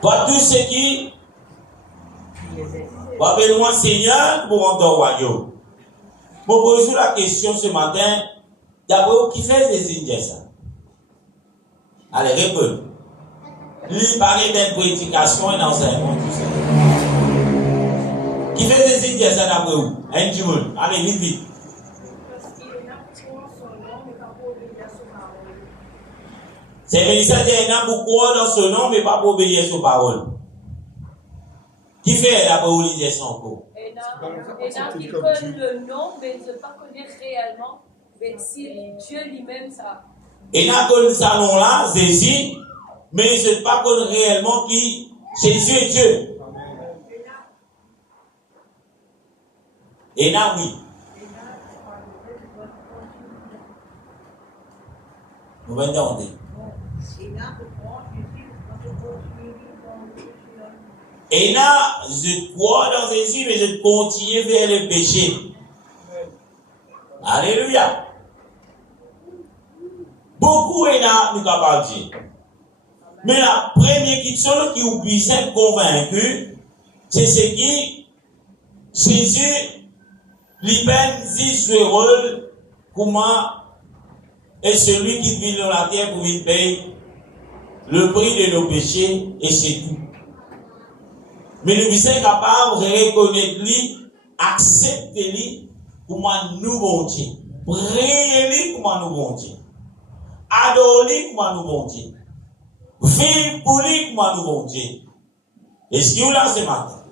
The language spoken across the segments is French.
Pas tout ce qui va venir Seigneur pour rendre au royaume. Bon, posez la question ce matin, d'abord, qui fait des Indiens ça? Allez, répondez. Lui parlait d'interprétation et d'enseignement, tout ça. Qui fait des Indiens ça d'après vous? Un du monde. Allez, vite, vite. C'est le ministère qu'il y en a beaucoup dans son nom, mais pas pour obéir aux paroles. Qui fait d'après vous lisez son cours? Il y en a qui connaissent le nom, mais ne pas connaître réellement. Mais si Dieu lui-même, ça. Il y en a que ce nom-là, Jésus, mais ils ne pas connaître réellement qui Jésus est Dieu. Et là, oui. Vous m'entendez? Et là, je crois dans Jésus, mais je continue vers le péché. Alléluia. Beaucoup est là, nous capables de dire. Mais la première question qui vous puisse être convaincu, c'est ce qui Jésus lui-même dit ce rôle, comment est celui qui vit dans la terre pour lui payer le prix de nos péchés, et c'est tout. Mais nous sommes capables de reconnaître lui, accepter lui, comment nous bon Dieu, prier lui, comment nous bon Dieu, adorer lui, comment nous bon Dieu, vivre pour lui, comment nous bon Dieu. Est-ce qu'il y a là ce matin?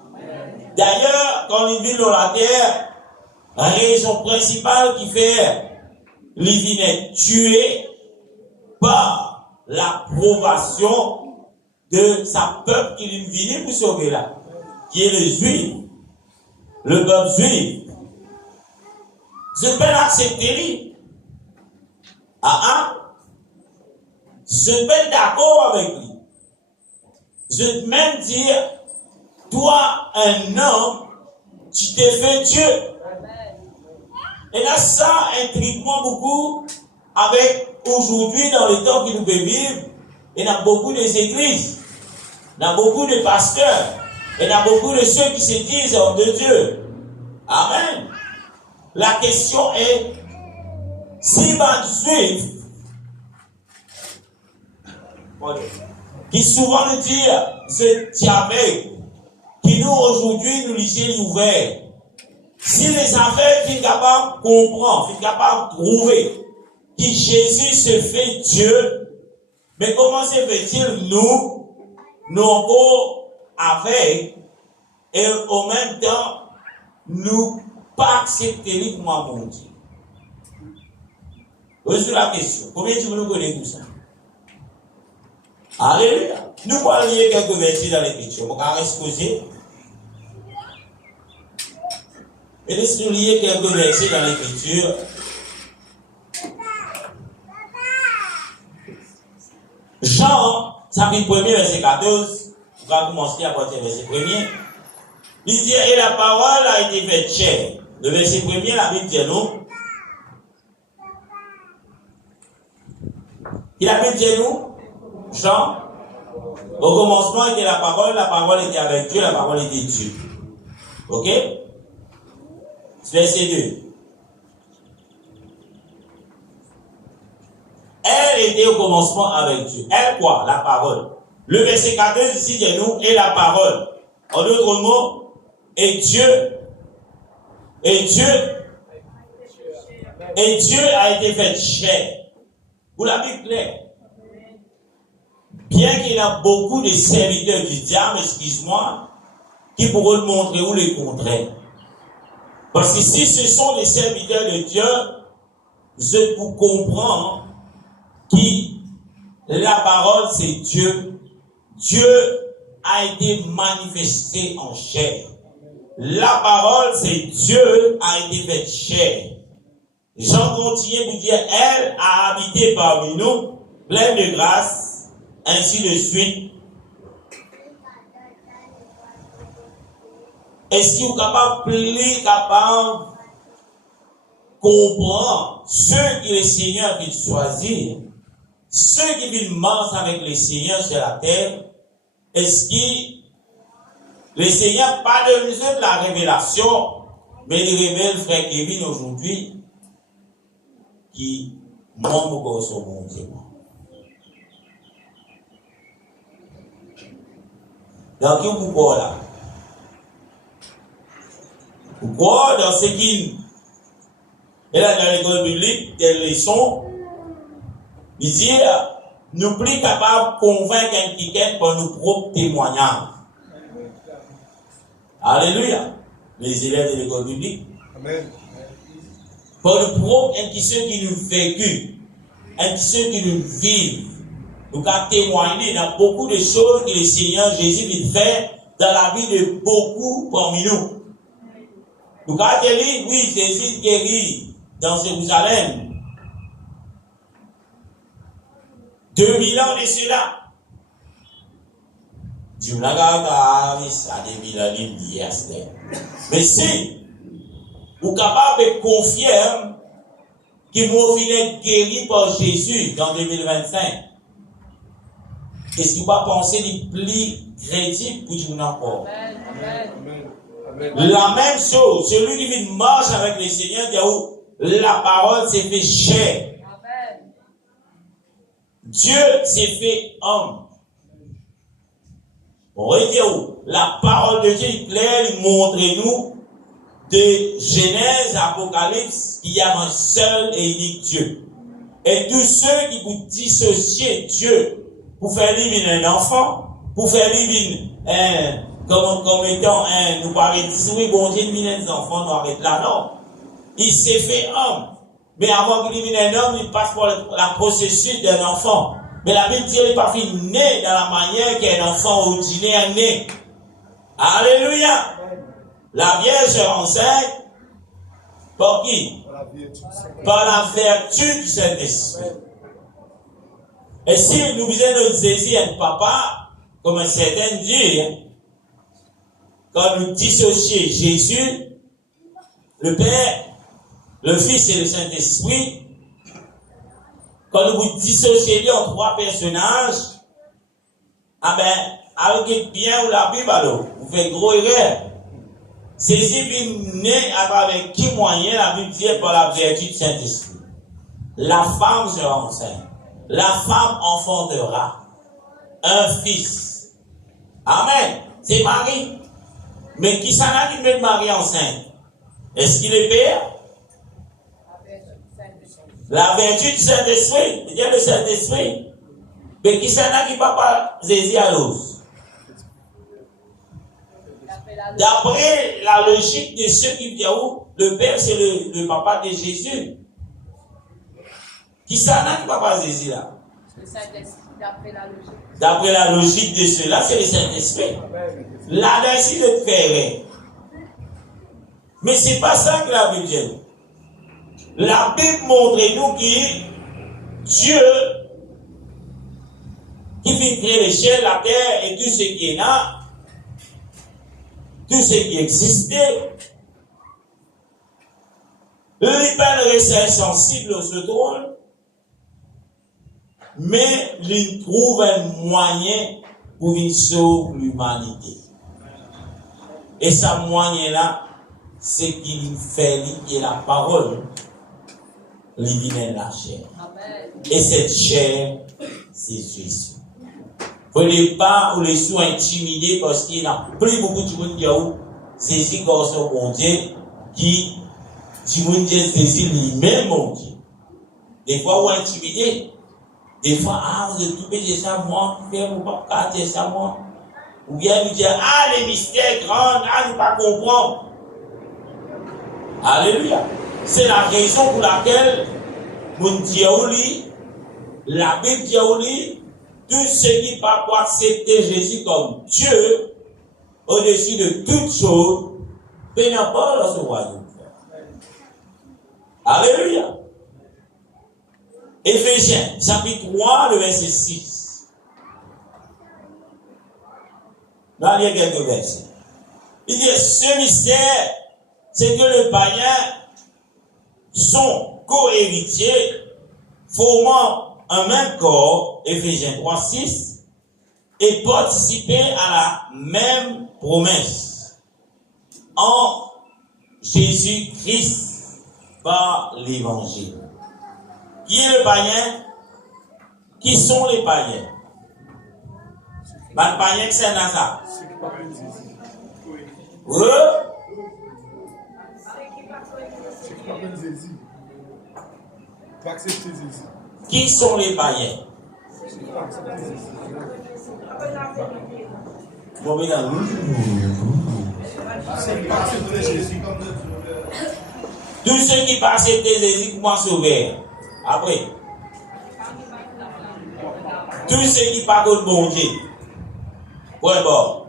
D'ailleurs, quand il vit dans la terre, la raison principale qui fait lui est tué par l'approbation de sa peuple qui lui venait pour sauver là, qui est le juif, le peuple juif. Je peux l'accepter lui. Je peux être d'accord avec lui. Je peux même dire, toi, un homme, tu t'es fait Dieu. Et là, ça intrigue-moi beaucoup avec aujourd'hui, dans le temps que nous vivons, il y a beaucoup d'églises, il y a beaucoup de pasteurs, il y a beaucoup de ceux qui se disent hommes de Dieu. Amen. La question est, si les juifs, qui souvent nous disent, c'est Yahvé, qui nous aujourd'hui nous lisons l'ouvert, si les affaires sont capables de comprendre, sont capables de trouver que Jésus se fait Dieu, mais comment se fait-il nous encore avec, et en même temps, nous pas accepter lui comme un bon Dieu? Voici la question. Combien tu veux nous connaître tout ça? Alléluia. Nous allons lire quelques versets dans l'Écriture. On va exposer. Et laissez-nous lire quelques versets dans l'Écriture. Jean, chapitre 1er, verset 14, on va commencer à partir du verset 1er. Il dit, et la parole a été faite chair. Le verset 1er, la Bible dit nous. Il a Bible dit nous, Jean, au commencement était la parole était avec Dieu, la parole était Dieu. Ok? Verset 2. Elle était au commencement avec Dieu. Elle quoi? La parole. Le verset 14 ici dit nous, et la parole. En d'autres mots, et Dieu a été fait chair. Vous l'avez clair. Bien qu'il y a beaucoup de serviteurs du diable, excuse-moi, qui pourront le montrer ou le contraire. Parce que si ce sont des serviteurs de Dieu, je vous comprends que la parole c'est Dieu. Dieu a été manifesté en chair. La parole c'est Dieu a été fait chair. Jean continue pour dire, elle a habité parmi nous, pleine de grâce, ainsi de suite. Est-ce que vous êtes capable de comprendre ceux que le Seigneur veut choisir ceux qui viennent marcher avec le Seigneur sur la terre, est-ce que le Seigneur pas de nous de la révélation, mais il révèle frère Kevin aujourd'hui, qui montre encore son bon Dieu. Donc, pourquoi là? Pourquoi dans ce qui est là dans l'école biblique, des leçons, il dit, nous sommes plus capables de convaincre quelqu'un par nos propres témoignages. Alléluia. Les élèves de l'école biblique. Amen. Par nos propres intuitions qui nous vécus, intuitions qui nous vivent. Nous avons témoigné dans beaucoup de choses que le Seigneur Jésus vient faire dans la vie de beaucoup parmi nous. Nous avons dit, oui, Jésus guérit dans Jérusalem. 2000 ans de cela. Dieu n'a pas ça 2000 ans d'hier. Mais si vous êtes capable de confier que vous êtes guéri par Jésus dans 2025, est-ce que vous ne pensez que plus crédible pour vous encore? La même chose, celui qui vient marcher avec le Seigneur, la parole s'est fait chair. Dieu s'est fait homme. On va dire où? La parole de Dieu est claire, il montre nous de Genèse à Apocalypse qu'il y a un seul et unique Dieu. Et tous ceux qui vous dissocient Dieu pour faire vivre un enfant, pour faire vivre comme étant nous paraît dire oui, bon Dieu, des enfants, nous arrêtons là, non. Il s'est fait homme. Mais avant qu'il devienne un homme, il passe par la processus d'un enfant. Mais la Bible dit qu'il n'est pas fait né dans la manière qu'un enfant ordinaire né. Alléluia. La Vierge enseigne par qui? Par la vertu du Saint-Esprit. Et si nous faisons notre désir un papa, comme certains disent, quand nous dissocions Jésus, le Père, le Fils et le Saint-Esprit, quand nous vous dissociez en trois personnages, ah ben, alors que bien ou la Bible, alors, vous faites gros erreur. Ceci vient né à travers qui moyen la Bible dit par la vertu du Saint-Esprit. La femme sera enceinte. La femme enfantera un fils. Amen. C'est Marie. Mais qui s'en a qui met Marie enceinte? Est-ce qu'il est père? La vertu du Saint-Esprit. C'est-à-dire le Saint-Esprit. Mais qui s'en a qui papa Jésus à l'os? D'après la logique de ceux qui disent où le Père c'est le papa de Jésus. Qui s'en a qui papa Jésus là? Le Saint-Esprit, d'après la logique. D'après la logique de ceux-là, c'est le Saint-Esprit. Là-dedans, il le ferait. Mais c'est pas ça que la Bible dit. La Bible montre nous que Dieu, qui fait créer les cieux, la terre et tout ce qui est là, tout ce qui existait, les peines restent sensibles au ce trône, mais il trouve un moyen pour sauver l'humanité. Et ce moyen-là, c'est qu'il fait lier la parole, il vient la chair. Amen. Et cette chair, c'est Jésus. Vous ne pas ou les sous intimidés parce qu'il y a plus beaucoup de monde qui ont saisi garçon mon Dieu qui dit Jésus lui-même mon Dieu. Des fois, vous intimidés. Des fois, vous êtes tout péché ça, moi, frère, vous ne pouvez pas dire ça, moi. Ou bien vous dire, les mystères grands, nous ne pas comprendre. Alléluia. C'est la raison pour laquelle, mon Dieu, la Bible dit, tout ce qui ne pas accepter Jésus comme Dieu, au-dessus de toutes choses, peut pas dans ce royaume. Alléluia. Éphésiens, chapitre 3, le verset 6. Là, il y a quelques versets. Il dit, ce mystère, c'est que les païens sont co-héritiers, formant un même corps, Éphésiens 3:6, et participer à la même promesse en Jésus-Christ par l'évangile. Qui est le païen? Qui sont les païens? Le païen, c'est Nazar. Qui sont les païens? Tous ceux qui passent Jésus, comment sauver? Après. Tous ceux qui parlent de bon Dieu. Ouais, bon.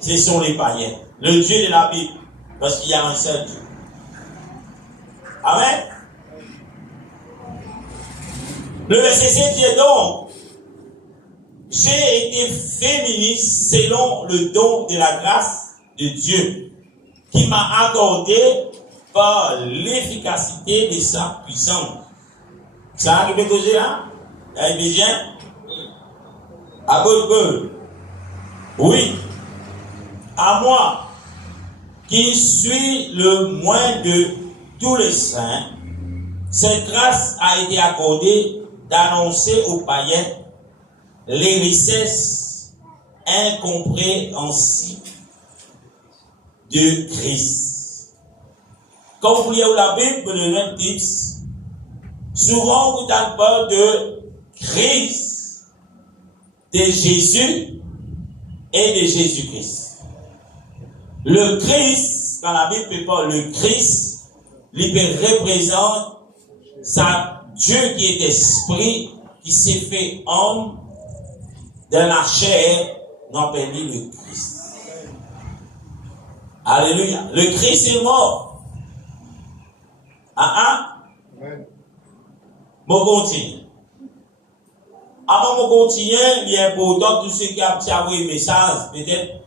Ce sont les païens. Le Dieu de la Bible. Parce qu'il y a un seul Dieu. Amen. Le verset 7 dit donc, j'ai été féministe selon le don de la grâce de Dieu qui m'a accordé par l'efficacité de sa puissance. Ça arrive à causer là? Éphésiens? À peu. Oui. À moi, qui suis le moins de tous les saints, cette grâce a été accordée d'annoncer aux païens les richesses incompréhensibles de Christ. Quand vous lisez la Bible, pour le même tips, souvent vous parlez de Christ, de Jésus et de Jésus-Christ. Le Christ, quand la Bible parle le Christ, il représente Dieu qui est esprit, qui s'est fait homme de la chair, nous appelons le Christ. Alléluia. Le Christ est mort. Mon continue. Avant mon continue, il est important tous ceux qui ont envoyé un message, peut-être,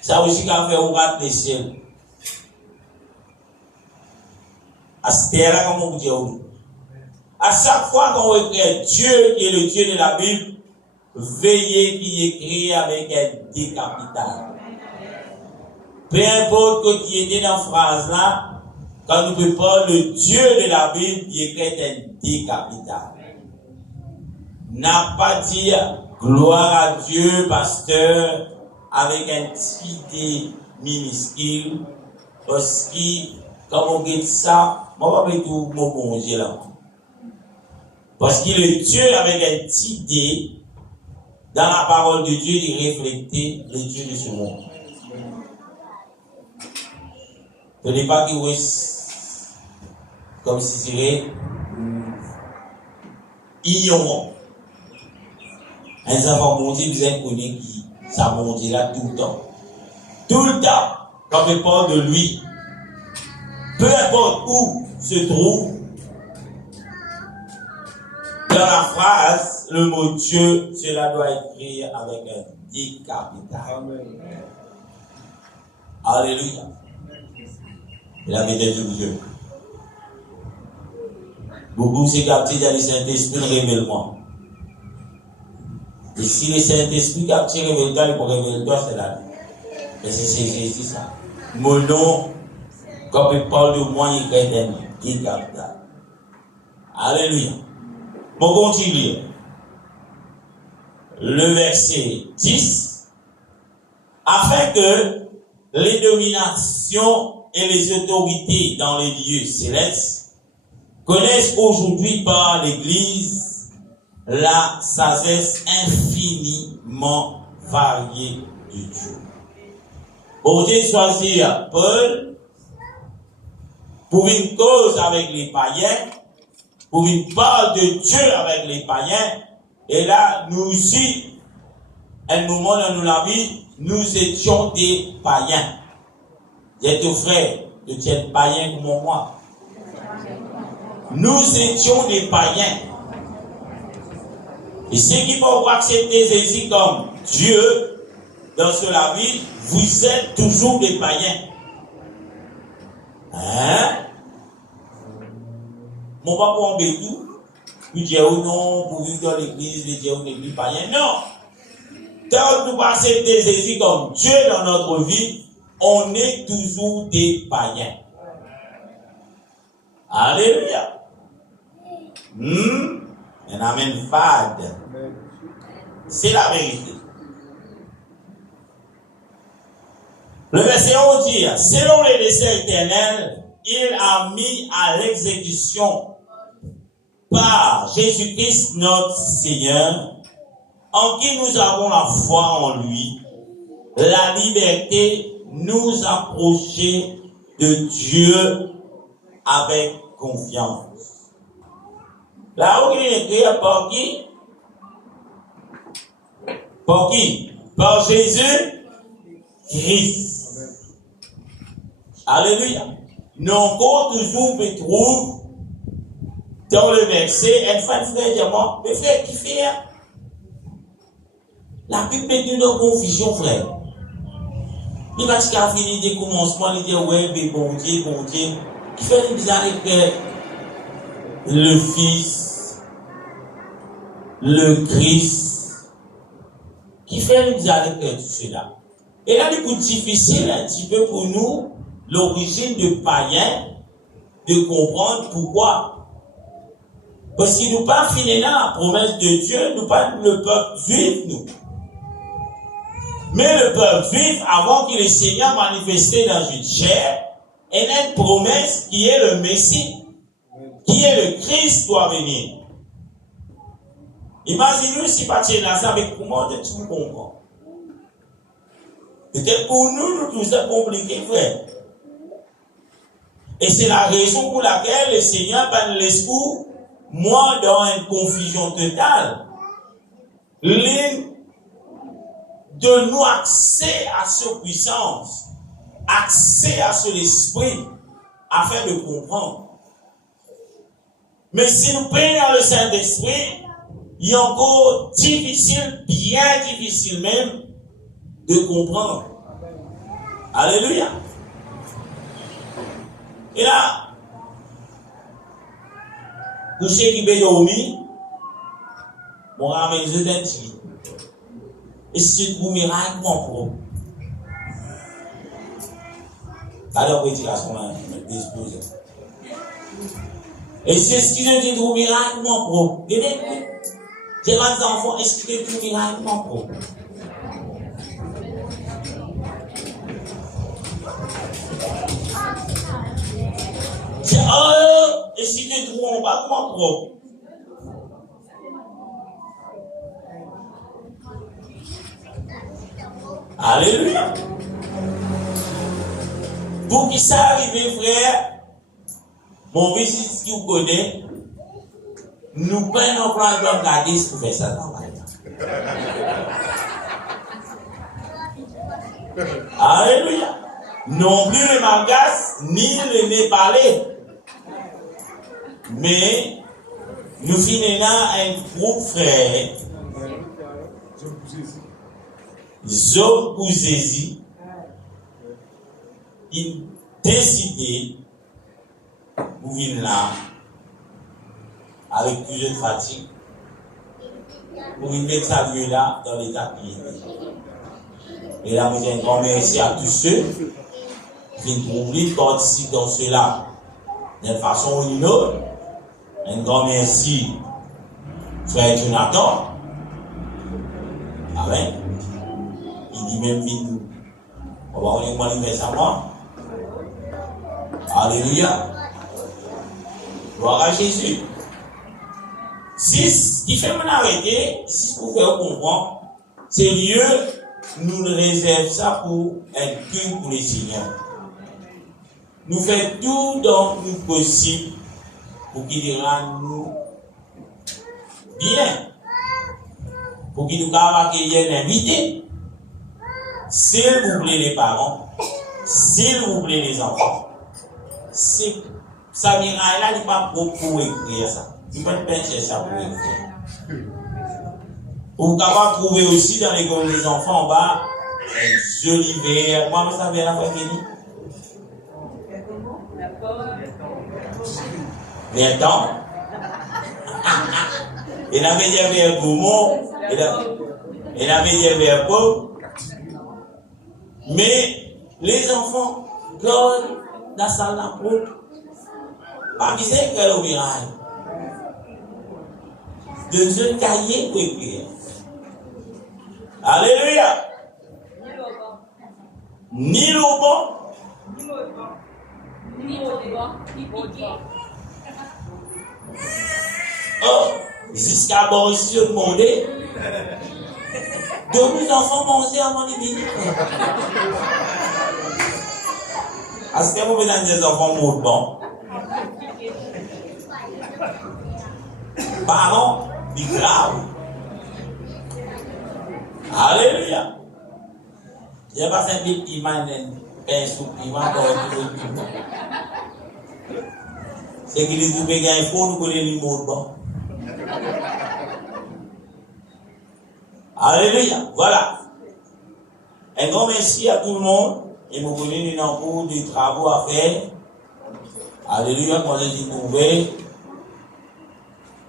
ça aussi qu'a fait ouvrir les ciels. À ce terre-là, comme on vous dit, à chaque fois qu'on écrit Dieu qui est le Dieu de la Bible, veillez qu'il écrit avec un D capital. Peu importe que qui était dans la phrase là, quand nous peut pas le Dieu de la Bible, il écrit un D capital. N'a pas dit gloire à Dieu, pasteur, avec un petit D minuscule, parce que, quand on dit ça, moi, je vais tout mon bon Dieu là. Parce que le Dieu avec un petit D, dans la parole de Dieu, il reflétait le Dieu de ce monde. Ce n'est pas que comme si c'était ignorant. Un enfant mondial, vous avez connu qui, ça monte là tout le temps. Tout le temps, quand on parle de lui, peu importe où se trouve, dans la phrase, le mot Dieu, cela doit être écrit avec un D capital. Amen. Alléluia. La vérité de Dieu. Beaucoup c'est capté dans le Saint-Esprit, révèle-moi. Et si le Saint-Esprit capte révèle-toi, il peut révéler-toi, c'est la vie. Mais c'est Jésus ça. Mon nom, quand il parle de moi, il crée un D capital. Alléluia. On continue. Le verset 10. Afin que les dominations et les autorités dans les lieux célestes connaissent aujourd'hui par l'Église la sagesse infiniment variée de Dieu. Pour Dieu choisir Paul pour une cause avec les païens, pour une part de Dieu avec les païens, et là, nous aussi, à un moment dans la vie, nous étions des païens. J'ai tout frère, tu es païen comme moi. Nous étions des païens. Et ceux qui vont accepter Jésus comme Dieu dans la vie, vous êtes toujours des païens. Hein? Mon papa en bétou, Puis dire non, pour vivre dans l'église, dire une église païenne. Non. Tant que nous passons des Jésus comme Dieu dans notre vie, on est toujours des païens. Alléluia. Un amen fade. C'est la vérité. Le verset 11 dit, selon les desseins éternels, il a mis à l'exécution par Jésus-Christ notre Seigneur, en qui nous avons la foi en lui, la liberté nous approcher de Dieu avec confiance. Là où il est écrit par qui? Par qui? Par Jésus-Christ. Alléluia. Nous encore toujours me trouve dans le verset, un frère dit moi, mais frère, qui fait? La Bible met dans confusion, frère. Il va jusqu'à finir des commencements, il dit, ouais, mais bon Dieu, qui fait une bizarre que le Fils, le Christ, qui fait une bizarre que tout cela. Et là, c'est difficile un petit peu pour nous, l'origine de païen, de comprendre pourquoi. Parce qu'il nous pas fini là, la promesse de Dieu, nous pas le peuple juif, nous. Mais le peuple juif, avant que le Seigneur manifesté dans une chair, il a une promesse qui est le Messie, qui est le Christ doit venir. Imaginez si partir dans ça avec comment de tout comprendre. Peut-être pour nous, tout ça compliqué, frère. Et c'est la raison pour laquelle le Seigneur va nous laisser moi dans une confusion totale. De nous accès à cette puissance, accès à cet esprit, afin de comprendre. Mais si nous prenons dans le Saint-Esprit, il est encore difficile, bien difficile même, de comprendre. Alléluia. Et là, pour ceux qui veulent dormir, mon ramène je d'un petit. Et c'est pour miracle, mon pro. Alors, oui, tu as son disposé. Et c'est ce qui dit pour miracle, mon pro. J'ai des enfants, est-ce que tu miracle, mon pro? Et si tu ne trouves pas, comment pro? Alléluia. Pour qui ça arrive, frère, mon visite qui vous connaît, nous prenons un plan de garder ce pour faire ça dans la Alléluia. Non plus le mangas, ni le népalais. Mais, nous finissons un groupe frère. Zone Kouzézi, il décidé pour venir là, avec plusieurs fatigues, pour venir saluer là dans l'état qui est. Et là, nous avons un grand merci à tous ceux qui participent dans cela d'une façon ou d'une autre. Un grand merci, frère Jonathan. Amen. Il dit même vite nous. On va revenir manifester à moi. Alléluia. Gloire à Jésus. 6, qui fait mon arrêter, 6 pour faire comprendre, c'est Dieu nous réserve ça pour un culte pour les Seigneurs. Nous faisons tout dans nous possible pour qu'il rende bien. Pour qu'il nous accueille un invité. S'il vous plaît les parents, s'il vous plaît les enfants, ça vient là, il n'est pas pour écrire ça. Il ne peut pas chercher ça pour écrire. Vous pouvez trouver aussi dans l'école des enfants en bas, un joli verre. Moi, vous savez la fois qu'il dit? Les temps. Et la meilleure vers gourmand, et la meilleure vers pauvre. Mais les enfants, dans la salle d'apôtre, pas besoin de faire le virage. De un cahier pour écrire. Alléluia. Ni le bon, ni piqué. Oh, jusqu'à bon ici, je demandais. De nos enfants manger avant de venir. Est-ce que vous voulez des enfants mourent bon? Parents, du grave. Alléluia. Je vais pas faire des petits manènes, pinceau, piment, c'est qu'il est tout béguin, il faut nous connaître les mots bon. Alléluia. Voilà. Un grand merci à tout le monde. Et nous connaissons une encours de travaux à faire. Alléluia, quand je dis trouver.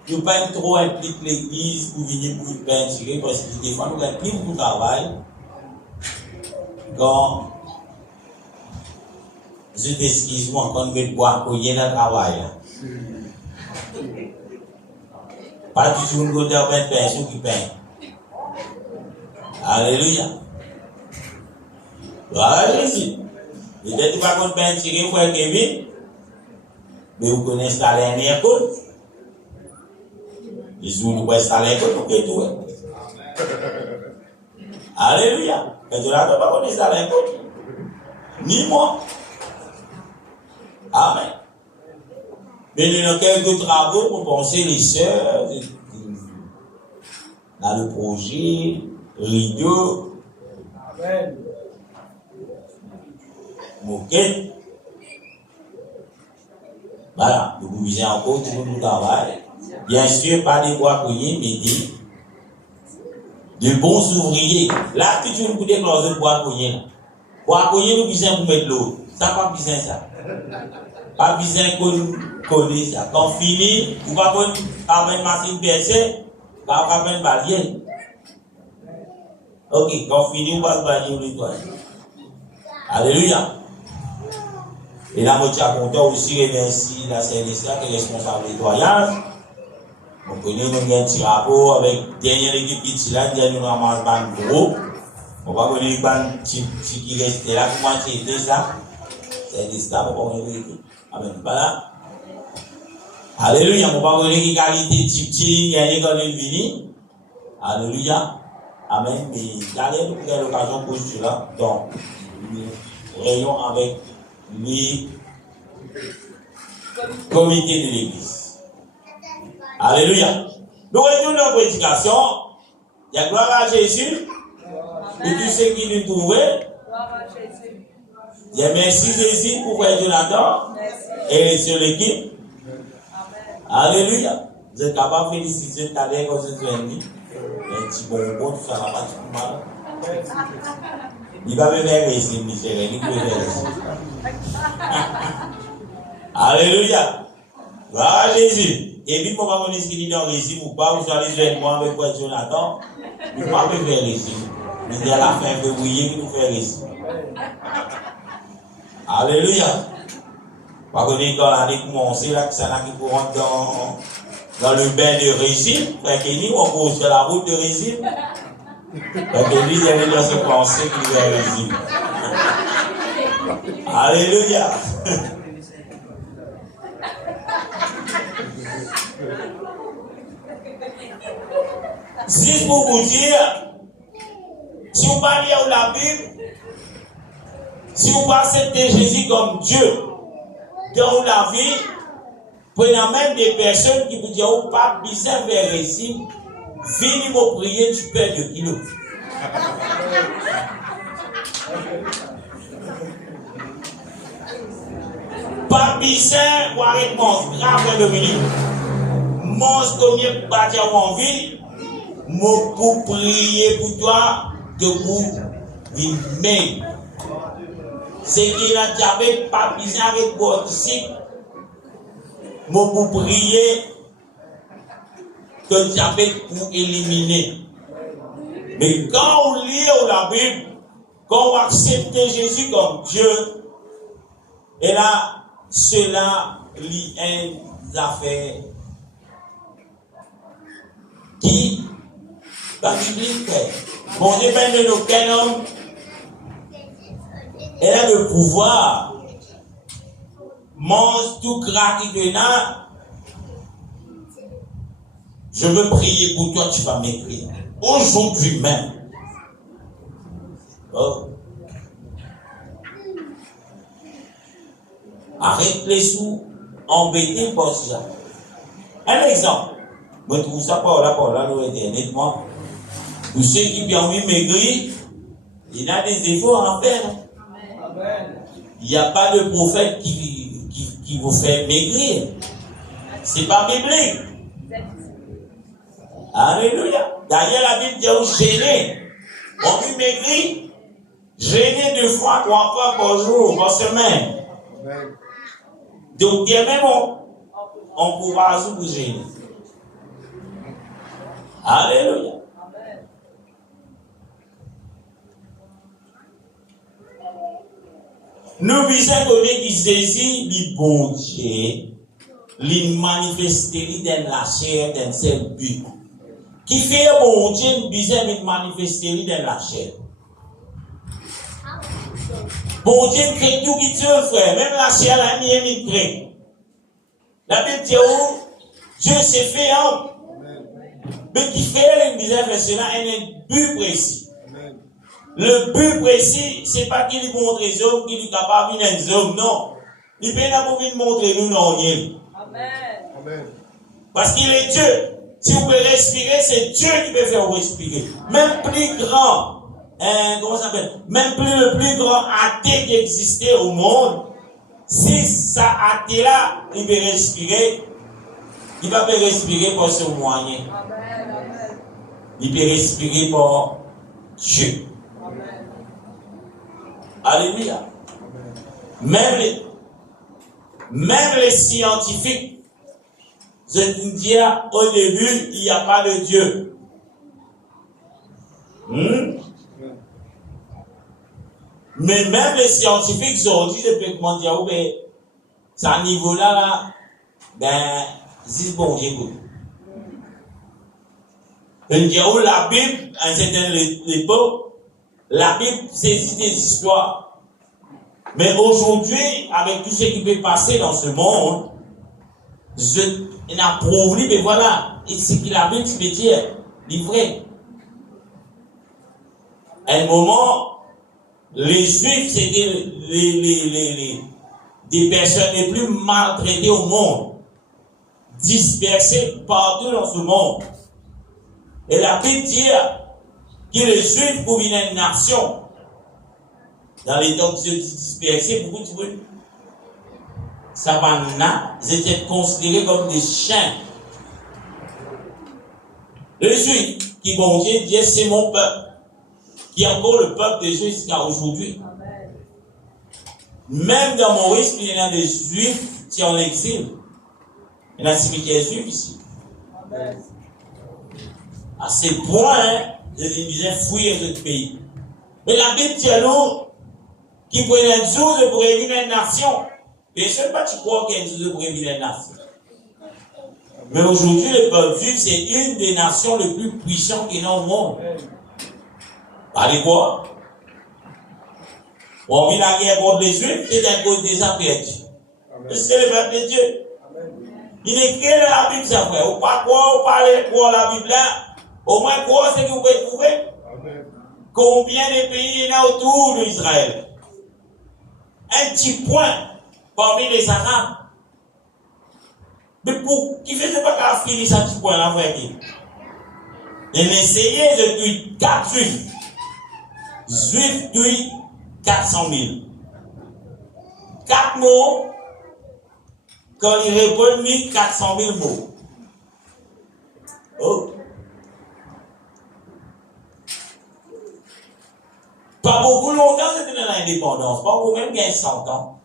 Ne pas trop impliquer l'église pour venir pour une tirer parce que des fois nous impliquons pour le travail. Quand je t'excuse-moi quand nous mettons boire pour y aller dans le travail. Pas du tout nous côté de personnes qui payent. Alléluia. Voilà Jésus. Peut-être pas qu'on peut tirer pour Kevin, mais vous connaissez la dernière côte. Les jours nous installer comme nous tout. Alléluia. Mais tu n'as pas connaître ça l'écoute. Ni moi. Amen. Mais nous avons quelques travaux pour penser les sœurs dans le projet, rideau, Amen. moquette. Voilà, nous visons encore tout le travail. Bien sûr, pas des bois couillés, mais de bons ouvriers. Là, tu ne peux pas closer bois couillés. Bois couillés, nous visons pour mettre l'eau. Ça, pas besoin ça. Pas besoin qu'on connaisse ça. Quand fini, vous pas avec une machine percée, pas avec un balier. Ok, quand fini, vous pas balayer le nettoyer. Alléluia. Et là, moi, je suis content aussi, remercie la CNSA qui est responsable du nettoyage. On connaît nous un petit rapport avec dernière équipe qui est là, nous ramassons un gros. On va connaître un petit qui reste là, comment c'était ça. C'est des stars, on va connaître. Amen. Voilà. Alléluia. On va connaître une qualité petit, gagner quand il vient. Alléluia. Amen. Mais d'aller nous faire l'occasion pour cela. Donc, nous rayons avec les comités de l'église. Alléluia. Nous retournons à la prédication. Il y a gloire à Jésus. Et tous ceux qui nous trouvaient. Il y a merci Jésus pour faire Jonathan. Et sur l'équipe. Alléluia. Vous êtes capable de féliciter tout à l'heure quand vous êtes venu. Un petit bonbon, ça va pas tout mal. Il va me faire ici, Michel. Il va me faire ici. Alléluia. Gloire à Jésus. Et puis, pour pas ce qu'il dit dans le régime ou pas, vous allez jouer moi avec quoi Jonathan, nous ne pouvons pas faire le régime. Mais il y a la fin février qui nous fait le régime. Alléluia. Pas que quand l'année commence, là, que ça n'a qui pour rentrer dans le bain de régime, fait qu'il dit, on court sur la route de régime. Fait qu'il dit, il y avait dans ce pensée qu'il y a le régime. Alléluia. C'est pour vous dire, si vous parlez de la Bible, si vous acceptez Jésus comme Dieu dans la vie, prenez même des personnes qui vous diront pas besoin de faire récit, venez me prier, tu perds 2 kilos. Pas besoin pour arrêter mon grave de minute. Mange comme il bâti en ville. Moi, pour prier pour toi, debout, une main. C'est qu'il a diabète, pas besoin avec votre disciple. Moi, pour prier, que tu as fait pour éliminer. Mais quand on lit la Bible, quand on accepte Jésus comme Dieu, et là, cela lie une affaire qui, la Bible fait. Bon, dépend de nous, quel homme, elle a le pouvoir, mange tout gras qui te n'a. Je veux prier pour toi, tu vas m'écrire. Aujourd'hui même. Oh. Arrête les sous, embêtés par ça. Un exemple. Moi, je trouve ça par là, honnêtement. Pour ceux qui ont envie de maigrir, il y a des efforts à faire. Il n'y a pas de prophète qui vous fait maigrir. C'est pas biblique. Alléluia. D'ailleurs, la Bible dit aux gênés. On veut maigrir. Gêner 2 fois, 3 fois par jour, par semaine. Donc, bien même, on encourage vous gêner. Alléluia. Nous visons que qui saisit le bon Dieu, les manifester dans la chair, dans ce but. Qui fait le bon Dieu, nous visons de manifester dans la chair. Bon Dieu crée tout qui tue, frère. Même la chair, la mienne, il crée. La Bible dit où Dieu s'est fait homme. Mais qui fait le bizarre, cela a un but précis. Le but précis, c'est pas qu'il lui montre les hommes, qu'il est capable de les hommes, non. Il peut pas pour montrer nous, non. Amen. Parce qu'il est Dieu. Si vous pouvez respirer, c'est Dieu qui peut faire vous respirer. Même plus grand, comment ça s'appelle? Même plus le plus grand athée qui existait au monde, si ça athée-là, il peut respirer, il va pas respirer par ce moyen. Il peut respirer par Dieu. Alléluia. Même les scientifiques, je te dis, au début, il n'y a pas de Dieu. Mais même les scientifiques aujourd'hui, depuis comment dire, c'est à niveau-là, c'est bon, j'écoute. La Bible, à une certaine époque, la Bible, c'est des histoires. Mais aujourd'hui, avec tout ce qui peut passer dans ce monde, je n'approuve, mais voilà, et ce que la Bible veut dire, livré. À un moment, les Juifs, c'était des personnes les plus maltraitées au monde, dispersées partout dans ce monde. Et la Bible dit que les Juifs, pour une nation, dans les temps qui se dispersaient, pourquoi tu veux? Ça va là, ils étaient considérés comme des chiens. Les Juifs, qui vont dire, c'est mon peuple, qui est encore le peuple des Juifs jusqu'à aujourd'hui. Même dans Maurice, il y a des Juifs qui sont en exil. Il y a des cimetières juifs ici. À ce point, ils disaient fuir ce pays. Mais la Bible dit à nous qu'il prenait un jour de prévenir une nation. Bien sûr, pas tu crois qu'il y a un jour de prévenir une nation. Mais aujourd'hui, le peuple juif, c'est une des nations les plus puissantes qu'il y a au monde. Allez quoi? On vit la guerre contre les Juifs, c'est à cause des affaires. C'est le peuple de Dieu. Il est écrit dans la Bible, ça frère. Ou pas quoi, ou pas aller croire la Bible là. Au moins quoi, c'est que vous pouvez trouver. Combien de pays il y en a autour d'Israël? Un petit point parmi les Arabes. Mais pour qui faisait pas qu'à finir ce petit point là, frère? Il essayait de tuer 4 Juifs. Juifs tuent 400 000. 4 mots, quand il répond, 400 000 mots. Oh. Pas beaucoup longtemps, c'était dans l'indépendance. Pas beaucoup, même bien 100 ans.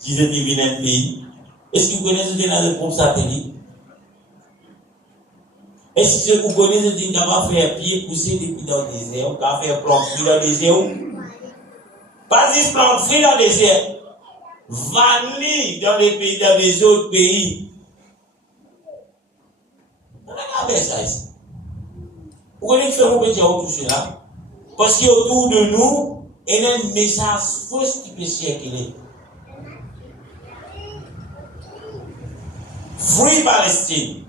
Qu'ils étaient venus dans le pays. Est-ce que vous connaissez dans le groupe satellite? Et si vous connaissez, vous capable de faire pied pousser depuis dans le désert, vous capable de faire plante fruit dans le désert. Pas juste plante fruit dans le désert. Vanille dans les pays, dans les autres pays. Regardez ça ici. Vous connaissez que faire petit tout cela? Parce qu'autour de nous, il y a un message faux qui peut circuler. Free Palestine.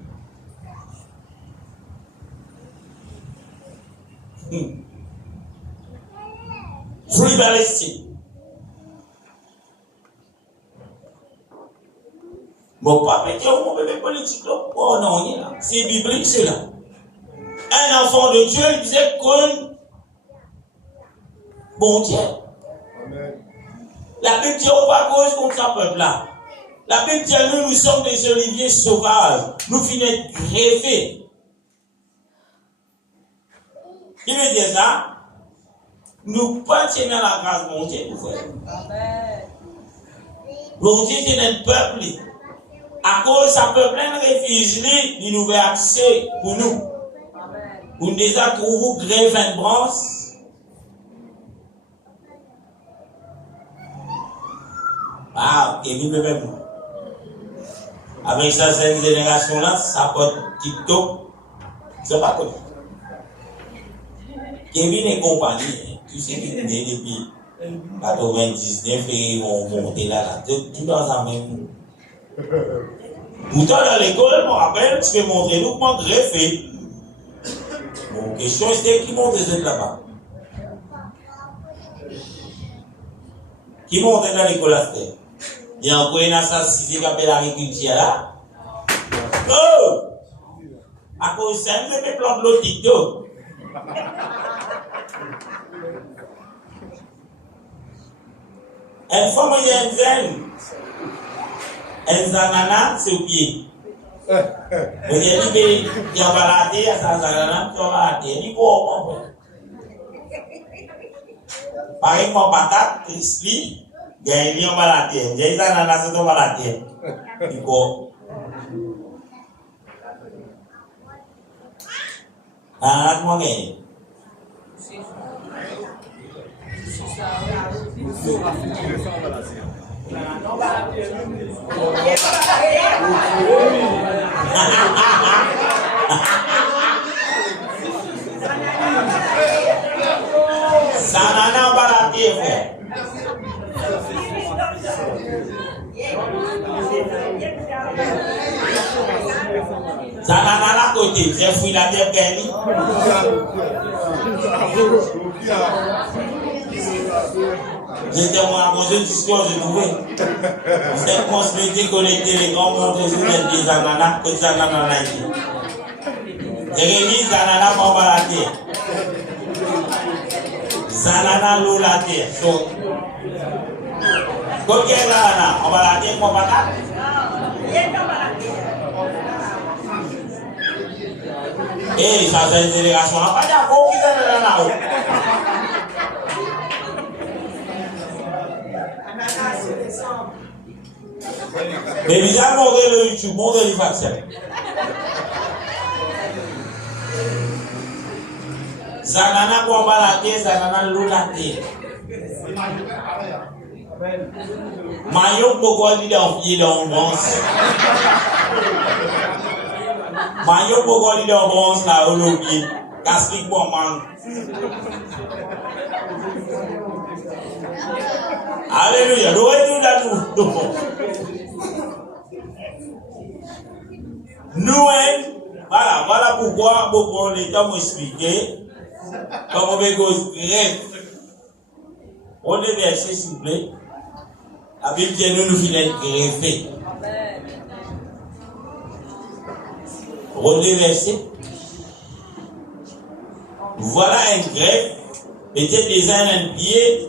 Free Palestine. Mon papa dit, mon bébé politique, oh non, il est là. C'est biblique cela. Un enfant de Dieu, il disait que bon Dieu. La Bible dit, on va cause contre ce peuple-là. La Bible dit, nous sommes des oliviers sauvages. Nous finissons greffés. Qui veut dire ça? Nous pas tenir la grâce de mon Dieu, nous frères. Mon Dieu, c'est notre peuple. À cause de ça, peuple, un réfugié, il nous veut accès pour nous. Vous déjà trouvez grève une branche. Ah, et lui même. Avec sa jeune génération-là, ça porte TikTok. C'est pas connu. Kevin et compagnie, tu sais qu'il est depuis 99 et ils vont monter là, tout dans la même. Pourtant, dans l'école, je me rappelle, tu peux montrer nous comment greffer. Mon question, c'était qui monte des là-bas? Qui monte dans l'école à terre? Il y a encore une assassinée qui appelle l'agriculture là. Oh! À cause de ça, je me plante l'eau TikTok. Une fois, moi, j'ai un zen. Un zanana, c'est au pied. Vous avez dit, il y a un balaté, il y a un zanana, il y a un balaté. Il dit, quoi, par exemple, patate, crispy, il y a un balaté. Il y a un zanana, c'est un balaté. Il dit, quoi? Ah, comment gagner? Sanana balaté, frère. Sanana la côté, c'est fouille la terre gagnée. J'étais moi à cause de discours, j'ai trouvé. Cette possibilité connecter les grands mondes des ananas, que ça n'a pas été. J'ai remis Zanana pour balader. Zanana l'eau la terre. Quand il y a Zanana, on va la terre pour patate. Et ça c'est une génération. On va pas dire qu'on quitte Zanana. Mais vous avez montré le YouTube, montrez le vaccin. Zanana pour balader, Zanana l'eau la terre. Maillot pourquoi il est envié dans le bronze. Maillot pourquoi il est en bronze là, au lobby. Casque pour man. Alléluia, nous retournons à nous. Nous, voilà pourquoi beaucoup l'État m'a expliqué comment on peut greffe. On est versé, s'il vous plaît. La Bible dit nous finissons greffés. On est versé. Voilà un greffe. Peut-être des uns un pied.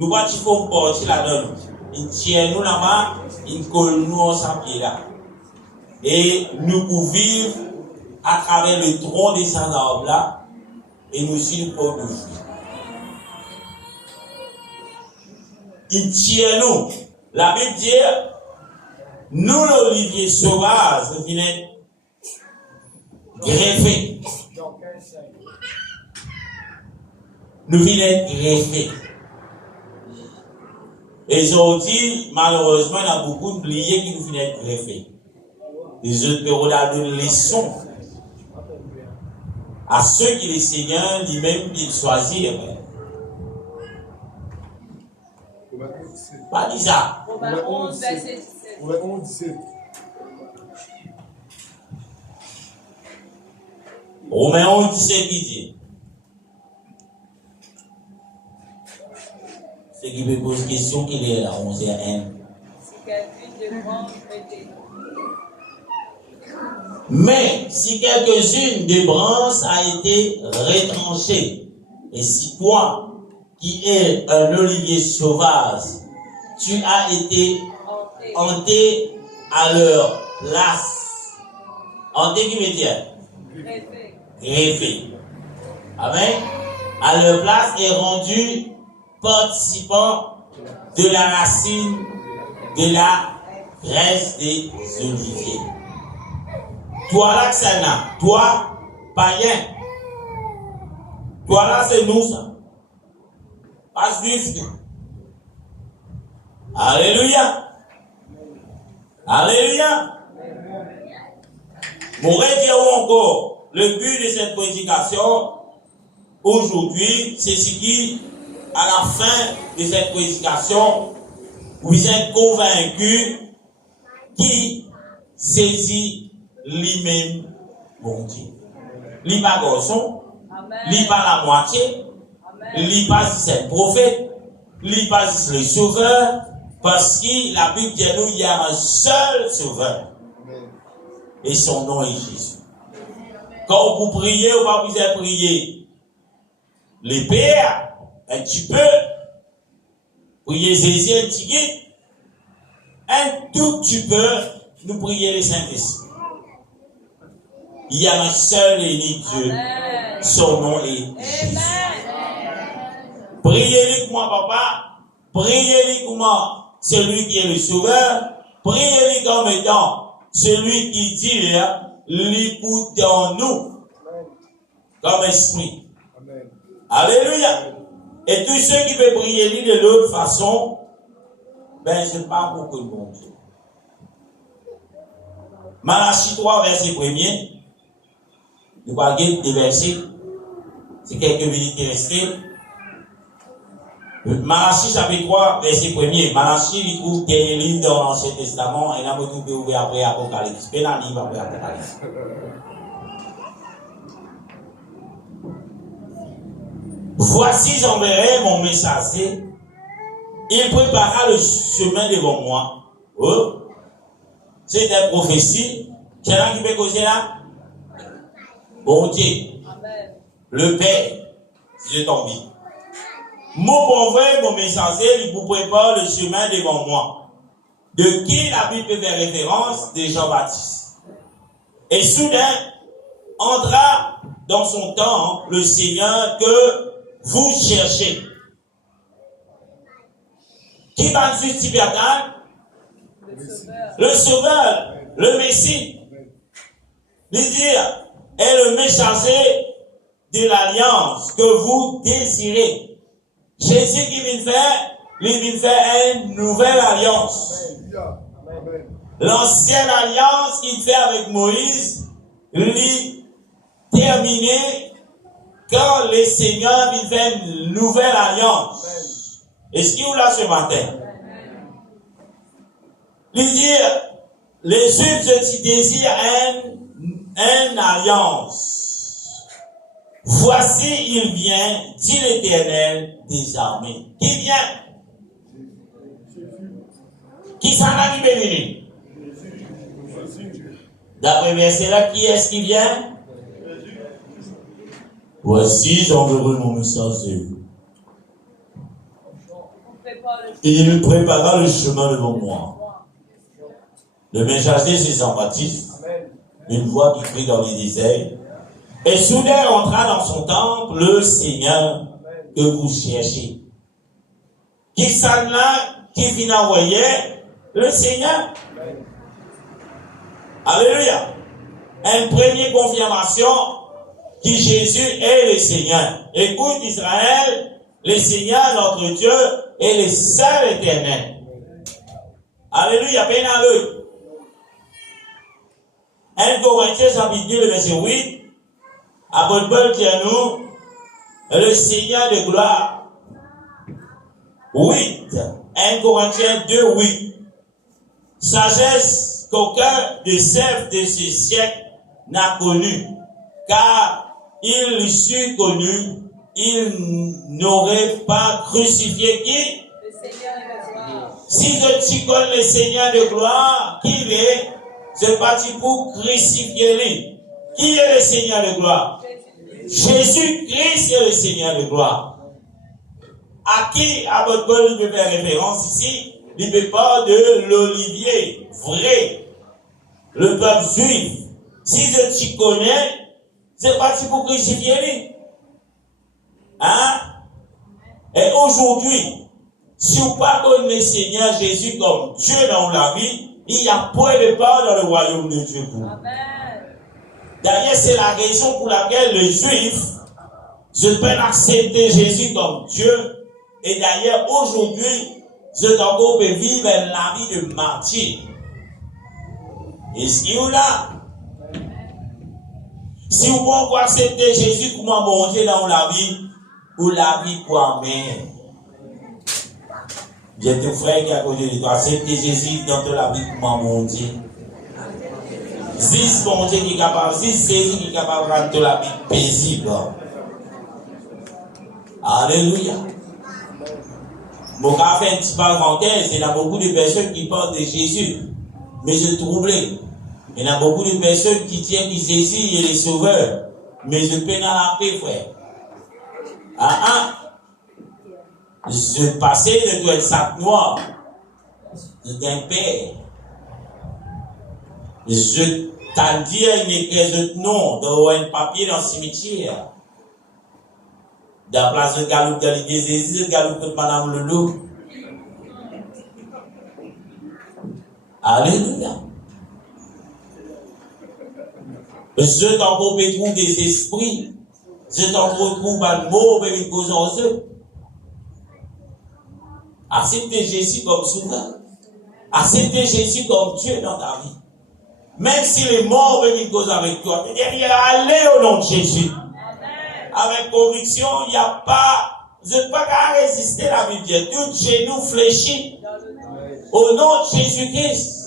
Nous ne pouvons pas porter là-dedans. Il tient nous là-bas, il colle nous ensemble là. Et nous pouvons vivre à travers le tronc des arbres là. Et nous aussi nous pouvons vivre. Il tient nous. La Bible dit, nous l'olivier sauvage, greffés. Nous venons d'être greffés. Et aujourd'hui, malheureusement, il y a beaucoup d'oubliés qui nous viennent d'être greffés. Les autres peuvent donner une leçon à ceux qui les Seigneur lui-même ils choisirent. Pas dit ça. Romains 11, verset 17. Romains 11, 17 qui dit. Ceux qui me posent question, qu'il est là, 11h1. Mais si quelques-unes des branches a été retranchées, et si toi, qui es un olivier sauvage, tu as été hanté à leur place. Hanté qui veut dire? Greffé. Amen. À leur place est rendu participant de la racine de la graisse des oliviers. Toi là, c'est là. Toi, païen. Toi là, c'est nous, ça. Pas juif. Alléluia. Alléluia. Pourrait dire encore, le but de cette prédication, aujourd'hui, c'est ce qui, à la fin de cette prédication, vous êtes convaincus qui saisit lui-même bon Dieu. Lui pas garçon, lui pas la moitié, lui pas si c'est le prophète, lui pas si c'est le sauveur, parce que la Bible dit nous, il y a un seul sauveur. Et son nom est Jésus. Quand vous priez, ou pas vous avez prié, les pères, un petit peu, priez Jésus un petit guide, un tout petit peu, nous prions les Saint-Esprit. Il y a un seul et unique Dieu. Amen. Son nom est Jésus. Priez-lui comme papa. Priez-lui comme celui qui est le sauveur. Priez-lui comme étant celui qui dit l'écoute en nous. Comme esprit. Amen. Alléluia. Et tous ceux qui peuvent prier lui de l'autre façon, ben c'est pas beaucoup de bon Dieu. Malachie 3, verset 1er. Nous allons regarder des versets. C'est quelques minutes qui restent. Malachie chapitre 3, verset 1er. Malachie, il trouve des livres dans l'Ancien Testament et là, vous pouvez ouvrir après Apocalypse. C'est un livre après Apocalypse. Voici, j'enverrai mon messager. Il préparera le chemin devant moi. Oh. C'est une prophétie. C'est là qui peut causer là? Bon Dieu, amen. Le Père, si je t'en dis. Mon pauvre, mon messager, il vous prépare le chemin devant moi. De qui la Bible peut faire référence? De Jean-Baptiste. Et soudain, entra dans son temps le Seigneur que vous cherchez. Qui va justifier à le Sauveur, le Messie. Il dit, est le messager de l'alliance que vous désirez. Jésus qui vient faire une nouvelle alliance. L'ancienne alliance qu'il fait avec Moïse, lui terminée quand le Seigneur vient faire une nouvelle alliance. Est-ce qu'il vous l'a ce matin? Il dit, les Juifs désirent une alliance. Voici, il vient, dit l'Éternel des armées. Qui vient? Qui s'en a qui peut venir? D'après verset là, qui est-ce qui vient? Voici, j'enverrai mon messager. Et il préparera le chemin devant moi. Le messager, c'est Jean-Baptiste. Une voix qui crie dans les déserts. Et soudain entra dans son temple le Seigneur que vous cherchez. Qui s'en là, qui vient envoyer le Seigneur. Alléluia. une première confirmation que Jésus est le Seigneur. Écoute Israël, le Seigneur notre Dieu est le seul éternel. Alléluia, bien à l'œil. 1 Corinthiens chapitre 2, le verset 8, apôtre Paul dit à nous, le Seigneur de gloire. 8. 1 Corinthiens 2, 8. Sagesse qu'aucun de chefs de ce siècle n'a connue, car il sut connu, il n'aurait pas crucifié qui? Le Seigneur de gloire. Si je connais le Seigneur de gloire, qui il est? C'est parti pour crucifier lui. Qui est le Seigneur de gloire? Jésus-Christ est le Seigneur de gloire. À qui apôtre Paul peut faire référence ici? Il peut parler de l'olivier vrai, le peuple juif. Si je t'y connais, c'est parti pour crucifier lui. Hein? Et aujourd'hui, si vous ne connaissez le Seigneur Jésus comme Dieu dans la vie, il y a point de part dans le royaume de Dieu pour vous. D'ailleurs, c'est la raison pour laquelle les Juifs je peux accepter Jésus comme Dieu. Et d'ailleurs, aujourd'hui, je encore peux vivre la vie de martyr. Est-ce qu'il y a là? Si vous pouvez accepter Jésus comme mon Dieu dans la vie, ou la vie pour Amen. J'ai ton frère qui a côté de toi, accepter Jésus dans la vie pour mon Dieu. Si mon Dieu qui est capable, si Jésus qui est capable de rendre la vie paisible. Alléluia. Mon cas fait un petit parenthèse, il y a beaucoup de personnes qui parlent de Jésus, mais je troublé. Il y a beaucoup de personnes qui tiennent que Jésus est le sauveur, mais je peine à la paix, frère. Je passais de tout sac noir, de un père. Je t'en dis un nom, dans un papier dans le cimetière. Dans la place de Galoup de l'idée Jésus, Galoup de Madame Loulou. Alléluia. Je t'en retrouve des esprits. Je t'en retrouve un mot, mais une cause en eux. Acceptez Jésus comme souverain. Acceptez Jésus comme Dieu dans ta vie. Même si les morts veulent une cause avec toi, allez au nom de Jésus. Avec conviction, il n'y a pas, vous n'êtes pas qu'à résister à la Bible. Tout genou fléchit au nom de Jésus-Christ.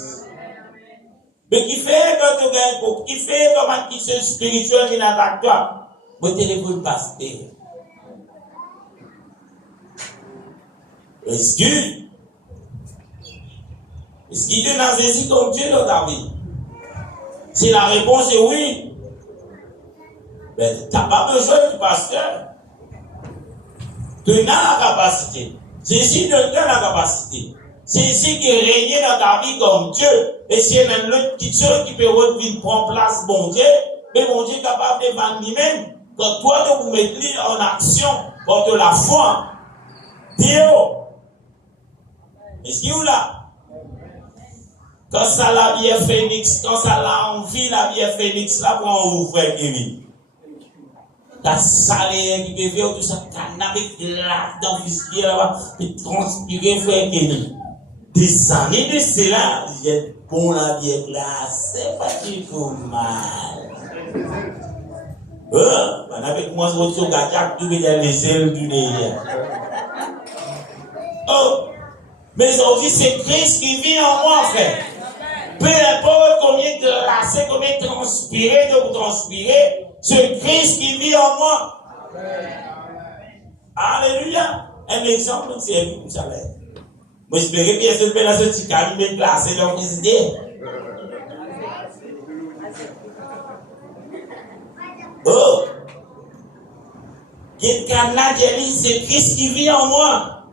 Mais qui fait votre gain, qui fait comme acquisition spirituelle qui n'attaque toi, votre téléphone passe. Est-ce qu'il est dans Jésus comme Dieu dans ta vie? Si la réponse est oui, ben, tu n'as pas besoin du pasteur. Tu as la capacité. Jésus donne la capacité. C'est ici qui règne dans ta vie comme Dieu. Et s'il y a même l'autre petite chose qui peut revenir prendre place, bon Dieu, mais bon Dieu est capable de vendre lui-même. Quand toi, tu vous mettez en action contre la foi. Dieu. Est-ce qu'il y a là? Quand ça la vie est phénix, quand ça la envie, la vie est phénix, là, pour en ouvrir Kevin. Ta salaire qui peut faire tout ça, canapé, là, dans le là-bas, et transpirer, frère Kevin. Des années de cela, j'ai bon la vie est là, c'est pas qu'il faut mal. Avec moi, je suis au gâteau, tout est dans les ailes du derrière. Oh, mais aujourd'hui, c'est Christ qui vit en moi, frère. Peu importe combien de glacé, combien de transpirer, de vous transpirer, c'est Christ qui vit en moi. Alléluia. Un exemple, c'est un peu ça. Moi, j'espère bien que ce pénal, ce petit cabinet glacé dans les idées. Oh! C'est Christ qui vit en moi.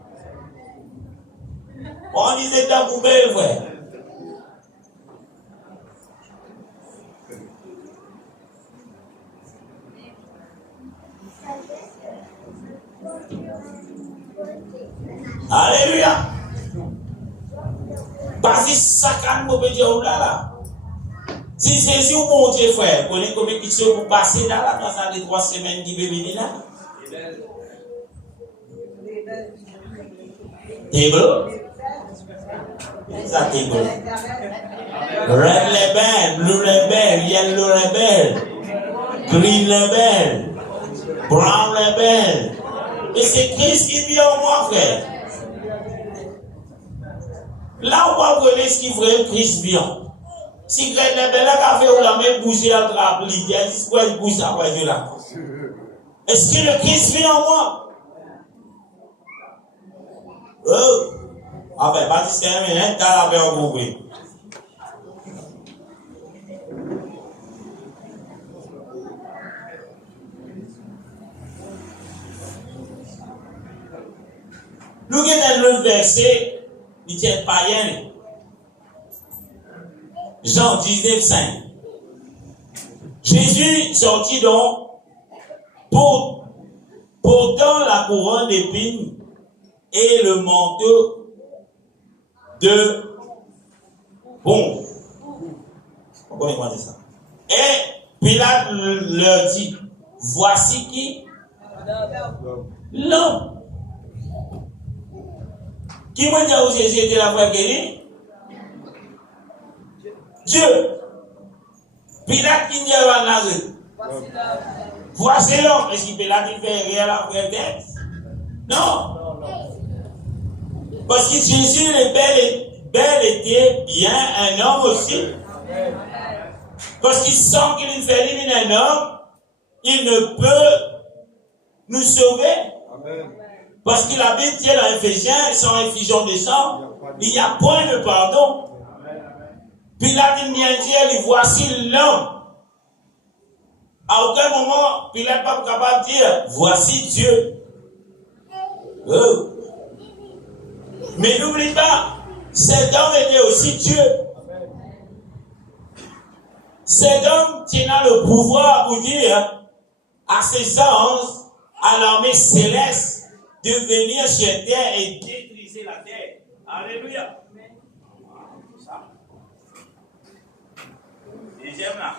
On disait dans la poubelle, frère. Alléluia. Parce que ça, quand vous pouvez dire, oh là là, Si c'est si vous bon Dieu frère, vous connaissez combien de questions vous passez dans la classe de 3 semaines qui veut venir là? Table? Ça table. Red label, blue label, yellow label, green label, brown label. Et c'est Christ qui vient en moi, frère. Là où on connaît ce qui vrai Christ vient. Si Red label a fait ou la même bouger à trappe, il dit, est-ce qu'il bouge à quoi de là? Est-ce que le Christ vient en moi? Oh! Ah ben, pas si c'est un minute, t'as la paix en groupe. Nous avons l'autre verset, il tient païen. Jean 19, 5. Jésus sortit donc, portant la couronne d'épines et le manteau de bon. Pourquoi il m'a dit ça? Et Pilate leur dit, voici qui? L'homme. Qui m'a dit où Jésus était la fois guéri? Dieu. Pilate qui dit à Nazareth. Voici l'homme. Est-ce qu'il Pilate fait réel après tête? Non. Parce que Jésus le bel était bien un homme aussi. Parce qu'il sent qu'il fait éliminer un homme, il ne peut nous sauver. Parce que la Bible dit dans Éphésiens, sans effusion de sang, il n'y a point de pardon. Pilate vient dire, voici l'homme. À aucun moment, Pilate n'est pas capable de dire, voici Dieu. Oh. Mais n'oublie pas, cet homme était aussi Dieu. Cet homme tient le pouvoir pour dire à ses anges, à l'armée céleste, de venir sur terre et détruire la terre. Alléluia. Deuxième là.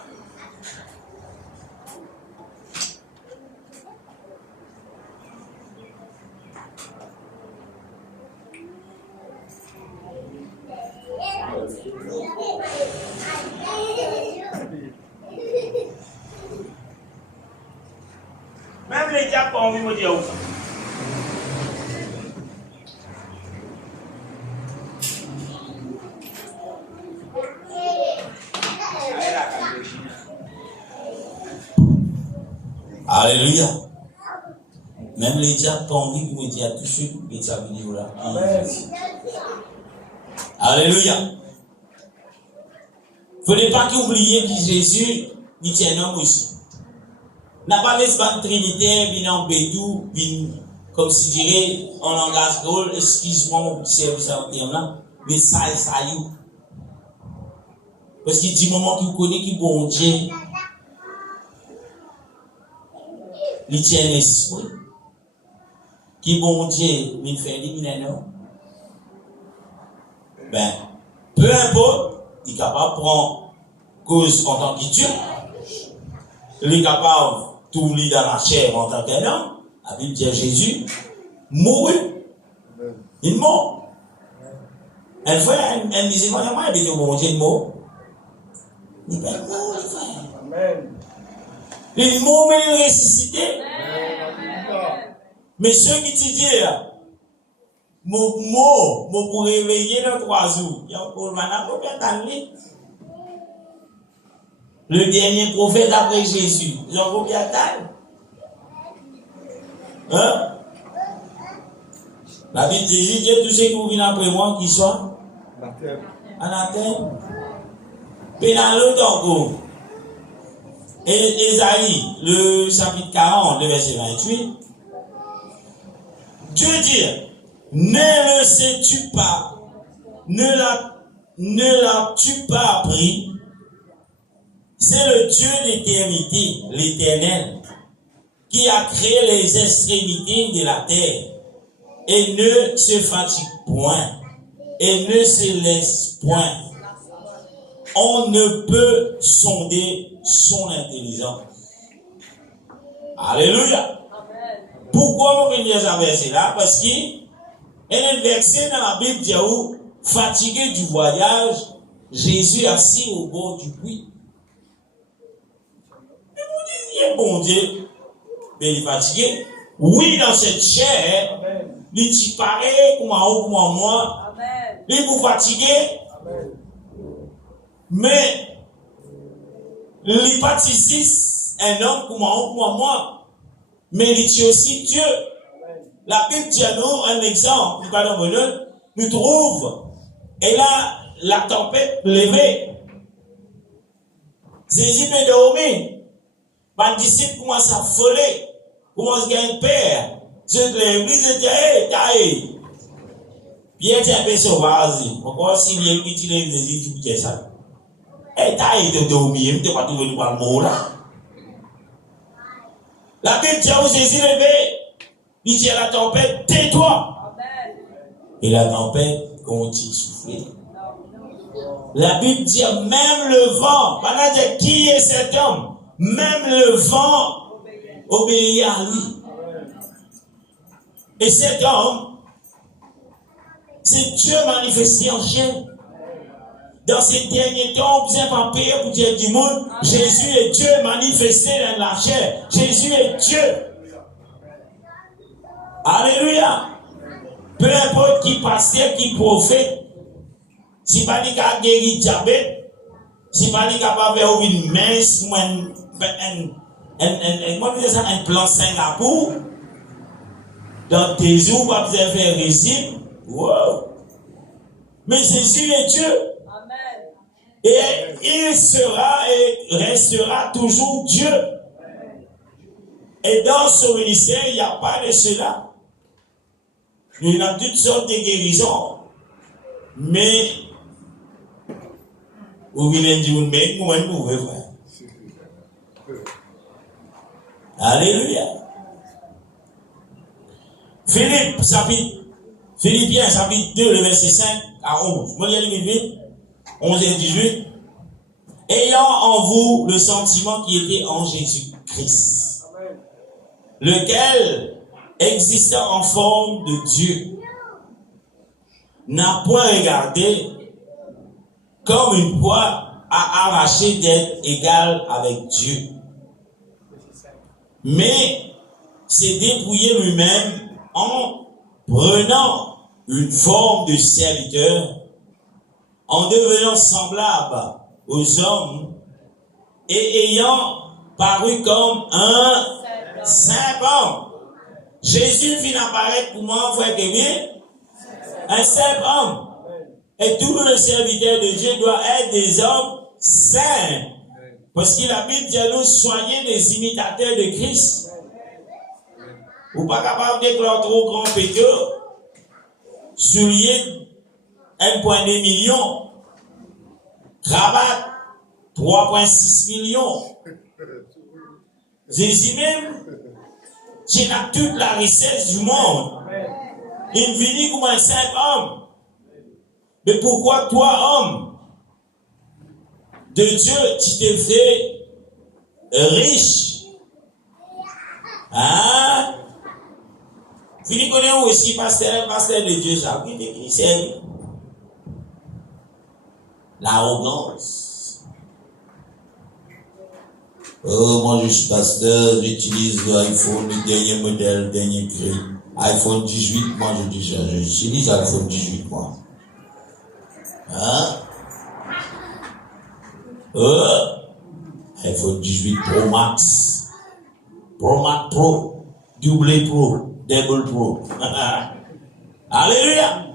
Même les diables ont envie de me dire où ça. Alléluia. Même les diables ont envie de me dire tout de suite que tu as vidéo là. Alléluia. Il ne faut pas oublier que Jésus, il est un homme aussi. N'a pas l'espace trinitaire, il en bédou, comme si je dirais en langage drôle, excuse-moi mon service en terme là, mais ça y est. Parce qu'il dit moment qu'il connaît qui bon Dieu, il tient l'esprit. Qui bon Dieu, il fait éliminer non. Ben, peu importe, il est capable de prendre cause en tant que Dieu. Il est capable d'oublier dans la chair en tant qu'un homme. La Bible dit Jésus mourut. Il mort. Elle fait, elle disait, moi, il dit, bon Dieu, il mort. Il va mourir, frère. Il mort, mais il est ressuscité. Mais ceux qui te disent, mon pour réveiller dans 3 jours, il y a encore combien d'années? Le dernier prophète après Jésus, ils ont combien d'années? Hein? La Bible dit, Dieu, tous ceux qui vous viennent après moi, qui soient anathème. Puis dans l'autre encore, Ésaïe, le chapitre 40, le verset 28, Dieu dit, ne le sais-tu pas, ne l'as-tu pas appris? C'est le Dieu d'éternité, l'Éternel, qui a créé les extrémités de la terre et ne se fatigue point et ne se laisse point. on ne peut sonder son intelligence. Alléluia. Pourquoi on vient à verset là? Parce qu'il y a un verset dans la Bible qui dit où, fatigué du voyage, Jésus assis au bord du puits. Et vous dites, bon Dieu, mais il est fatigué. Oui, dans cette chair, il dit pareil comme moi. Il vous fatigué. Mais il participe un homme comme moi. Mais il dit aussi Dieu. La Bible dit à nous un exemple. Nous trouvons. Et là, la tempête levée. Jésus peut dormir. Les disciples commencent à voler. Commencent à gagner peur. Je l'église dit, hey, taille. Pierre dit un peu sauvage. Pourquoi s'il y a un petit Jésus, tu dis ça? Hey, taille, tu dormir, tu ne vas pas trouver le mot là. La Bible dit à Jésus levé. Il dit à la tempête, tais-toi. Et la tempête continue de souffler. La Bible dit même le vent, pendant dire qui est cet homme, même le vent obéit à lui. Et cet homme, c'est Dieu manifesté en chair. Dans ces derniers temps, on ne vient pas payer pour dire du monde, Jésus est Dieu manifesté dans la chair. Jésus est Dieu. Alléluia. Peu importe qui pasteur, qui prophète, si pas dit qu'il a guéri diabète, si pas dit qu'il a fait une mince, un plan Singapour, dans tes jours, pas besoin de faire régime. Wow. Mais Jésus est Dieu. Amen. Et il sera et restera toujours Dieu. Et dans son ministère, il n'y a pas de cela. Il y a toutes sortes de guérisons. Mais, vous venez de dire, mais comment vous pouvez faire? Alléluia. Philippiens, chapitre 2, le verset 5 à 11. Moi, je lis vite. 11 et 18. Ayant en vous le sentiment qui était en Jésus-Christ, lequel, existant en forme de Dieu, n'a point regardé comme une proie à arracher d'être égal avec Dieu, mais s'est dépouillé lui-même en prenant une forme de serviteur, en devenant semblable aux hommes et ayant paru comme un simple homme. Jésus vient apparaître pour moi, frère Kevin, un simple homme. Et tous les serviteurs de Dieu doivent être des hommes saints. Parce que la Bible dit à nous soigner des imitateurs de Christ. Ou pas capable de déclarer trop grand péteur, soulier 1,2 million, cravate 3,6 millions. Jésus même, tu as toute la richesse du monde. Il vit comme un simple homme. Mais pourquoi toi, homme de Dieu, tu t'es fait riche? Hein? Fini connaît aussi pasteur de Dieu, ça, qui sert. L'arrogance. Oh, moi je suis pasteur, j'utilise l'iPhone, le dernier modèle, le dernier cri. iPhone 18, moi je dis ça, j'utilise iPhone 18, moi. Hein? iPhone 18 Pro Max. Pro Max Pro. Double Pro. Double Pro. Alléluia.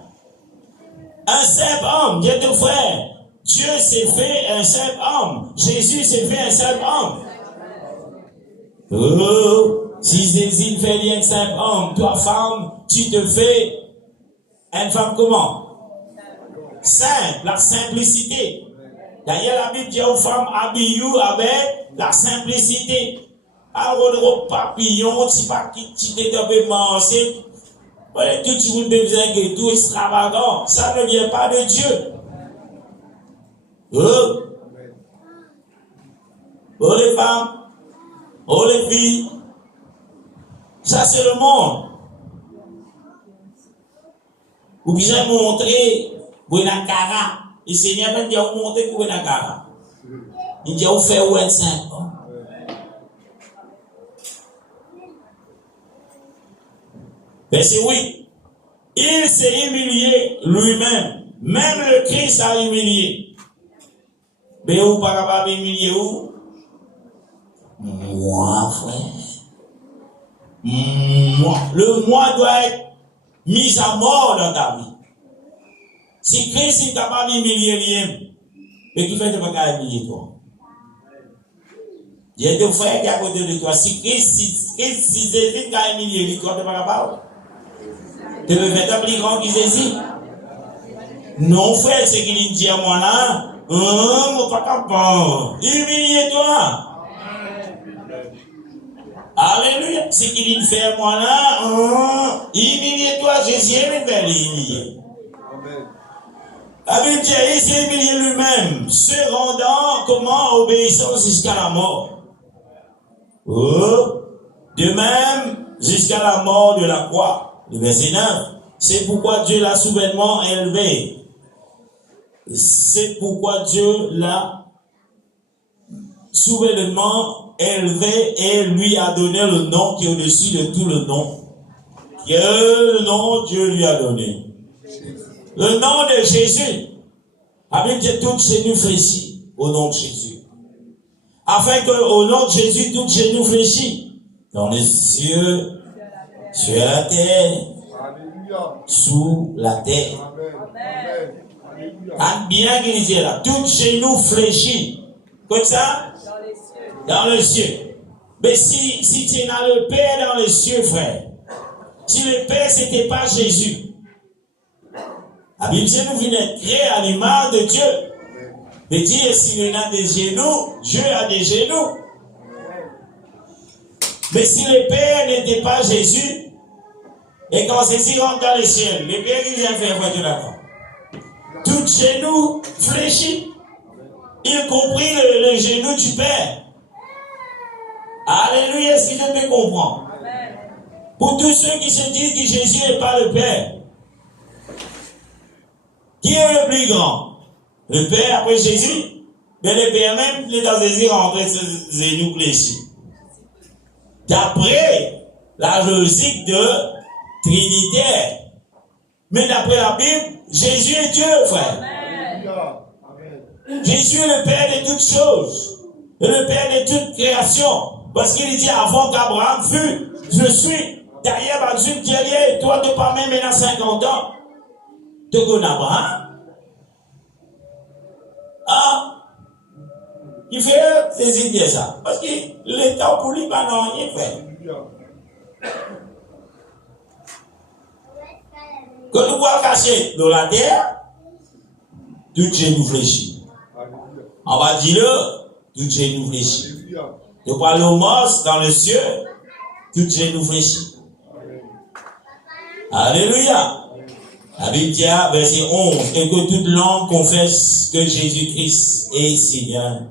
Un simple homme, Dieu ton frère. Dieu s'est fait un simple homme. Jésus s'est fait un simple homme. Oh, si Jésus fait un simple homme, toi femme, tu te fais une femme comment? Simple, la simplicité. D'ailleurs, la Bible dit aux femmes, habillez-vous avec la simplicité. Alors, le papillon, tu pas qui t'es tombé manger, que tu veux besoin que tout extravagant, ça ne vient pas de Dieu. oh les femmes, oh les filles. Ça, c'est le monde. Vous pouvez montrer Buenakara. Le Seigneur même dit à vous montrer Buenakara. Il dit à vous faire un 5 ans. Verset 8. Il s'est humilié lui-même. Même le Christ a humilié. Mais vous pas capable d'humilier où? Moi, frère. Moi. Le moi doit être mis à mort dans ta vie. Si Christ est capable d'humilier lui-même, mais qui fait de ne pas humilier toi? Il y a deux frères qui sont à côté de toi. Si Jésus a humilié lui, toi, tu n'es pas capable. Tu veux faire un plus grand qui Jésus? Non, frère, c'est qu'il dit à moi là, mon pas capable. Humiliez-toi. Alléluia. C'est qu'il fait à moi là, humiliez-toi. Jésus aime faire l'humilier. La Bible dit, il s'est humilié lui-même, se rendant comment obéissant jusqu'à la mort. De même, jusqu'à la mort de la croix. Le verset 9. C'est pourquoi Dieu l'a soudainement élevé. C'est pourquoi Dieu l'a soudainement élevé et lui a donné le nom qui est au-dessus de tout le nom. Quel nom Dieu lui a donné? Le nom de Jésus. La Bible dit tout genou fléchit au nom de Jésus. Afin que au nom de Jésus, tout genou fléchit. Dans les cieux, sur la terre, sous la terre. Amen. Bien qu'il dise là, tout genou fléchit. Comme ça? Dans les cieux. Mais si tu as le Père dans les cieux, frère, si le Père c'était pas Jésus, la Bible dit nous venons créer à l'image de Dieu. Mais dire s'il a des genoux, Dieu a des genoux. Mais si le Père n'était pas Jésus, et quand Jésus rentre dans le ciel, le Père il vient faire quoi de là-bas? Tout genou fléchit, y compris le genou du Père. Alléluia, est-ce que je peux comprendre? Pour tous ceux qui se disent que Jésus n'est pas le Père, qui est le plus grand? Le Père après Jésus? Mais le Père même, il est dans Jésus rentrer ses genoux fléchis. D'après la logique de Trinitaire. Mais d'après la Bible, Jésus est Dieu, frère. Amen. Jésus est le Père de toutes choses. Et le Père de toute création. Parce qu'il dit avant qu'Abraham fût, je suis. Derrière, Dieu dit, toi, tu pas même à 50 ans. Tu connais Abraham? Ah, il fait saisir bien ça. Parce que l'État pour lui, pas non, rien fait. Quand nous voyons caché dans la terre, tout genou fléchit. On va dire tout genou fléchit. Tu vois le mos dans le ciel, tout genou fléchit. Alléluia. La Bible dit, verset 11, et que toute langue confesse que Jésus-Christ est Seigneur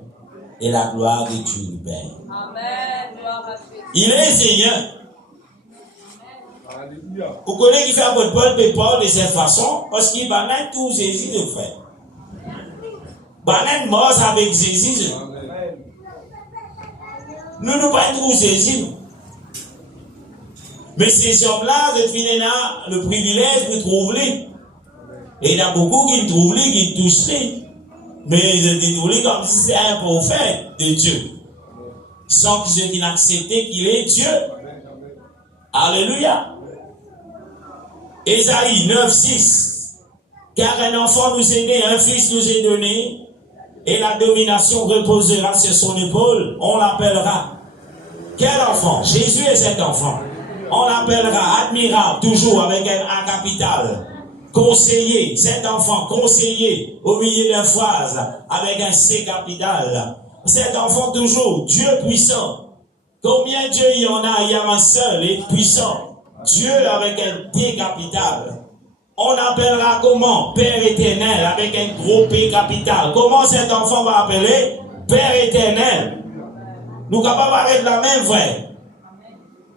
et la gloire de Dieu le Père. Amen. Gloire à Jésus. Il est Seigneur. Alléluia. Vous connaissez qui fait un peu de Paul de cette façon parce qu'il banane tout Jésus de frère. Banane mort avec Jésus. Nous ne pas trop Jésus. Mais ces hommes-là, de finir là, le privilège de trouver. Et il y a beaucoup qui trouvent lui, qui touchent lui. Mais ils trouvent comme si c'était un prophète de Dieu. Sans qu'ils n'acceptent qu'il est Dieu. Alléluia. Ésaïe 9, 6. Car un enfant nous est né, un fils nous est donné, et la domination reposera sur son épaule. On l'appellera. Quel enfant? Jésus est cet enfant. On l'appellera admirable, toujours avec un A capital. Conseiller, cet enfant, conseiller, au milieu d'une phrase, avec un C capital. Cet enfant, toujours, Dieu puissant. Combien Dieu il y en a? Il y a un seul et puissant. Dieu avec un T capital. On appellera comment? Père éternel, avec un gros P capital. Comment cet enfant va appeler? Père éternel. Nous sommes capables d'arrêter la même vraie.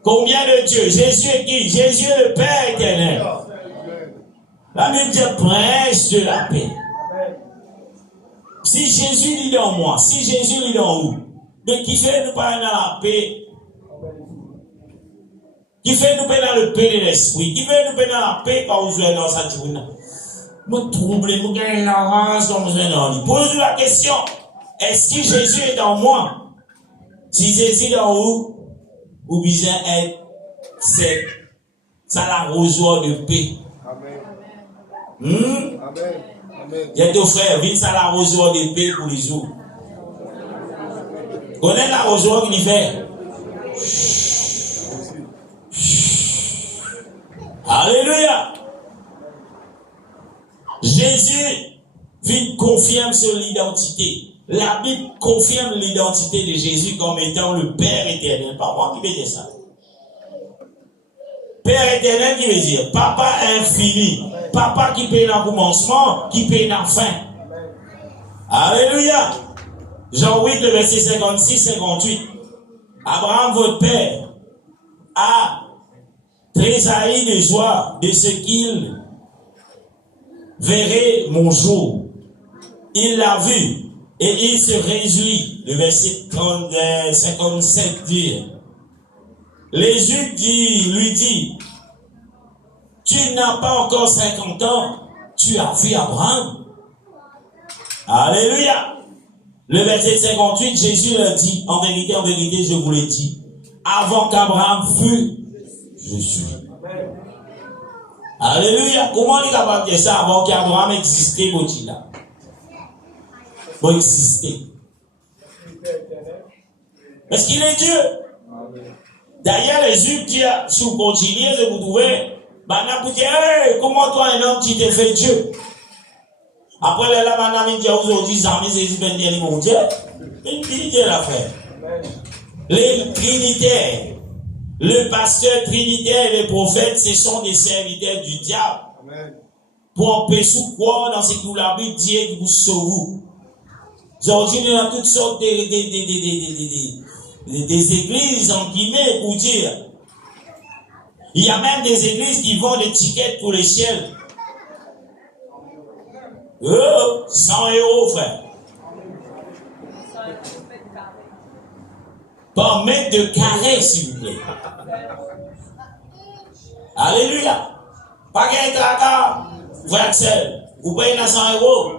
Combien de Dieu? Jésus est qui? Jésus est le Père éternel. La Bible dit prince de la paix. Si Jésus est dans moi, si Jésus est dans vous, mais qui fait nous parler dans la paix? Qui fait nous paix dans le paix de l'esprit? Qui fait nous paix dans la paix quand vous êtes dans sa journée? Nous troublons, nous gagnons l'avance quand vous êtes dans lui. Posez-vous la question, est-ce que Jésus est dans moi? Si Jésus est dans vous, vous besoin être c'est ça l'arrosoir de paix. Amen. Amen. Il y a deux frères, viens ça l'arrosoir de paix pour les jours. Connaissez l'arrosoir qu'il fait? Alléluia. Jésus confirme sur l'identité. La Bible confirme l'identité de Jésus comme étant le Père éternel. Papa qui veut dire ça? Père éternel qui veut dire Papa infini. Papa qui paye dans le commencement, qui paye dans la fin. Alléluia. Jean 8, le verset 56-58. Abraham, votre père, a tressailli de joie de ce qu'il verrait mon jour. Il l'a vu et il se réjouit. Le verset 57 dit. Jésus lui dit, tu n'as pas encore 50 ans, tu as vu Abraham. Alléluia. Le verset 58, Jésus leur dit, en vérité, je vous l'ai dit, avant qu'Abraham fût, je suis. Alléluia. Comment on est capable de dire ça avant qu'Abraham existait, là? Pour exister. Parce qu'il est Dieu. D'ailleurs, les yeux qui sont continués de vous trouver, hey, comment toi, un homme, tu t'es fait Dieu? Après, là, madame, il dit aujourd'hui, Jésus ben dire mon Dieu. Une Dieu l'a fait. Les trinitaires, le pasteur trinitaire et les prophètes, ce sont des serviteurs du diable. Amen. Pour empêcher quoi dans ce que la Bible dit que vous sauvez. Aujourd'hui, il y a toutes sortes des églises, en guillemets, pour dire. Il y a même des églises qui vendent des tickets pour les ciels. 100 €, frère. Par mètre de carré, s'il vous plaît. Alléluia. Pas qu'un tracas, frère Axel. Vous payez 100 €.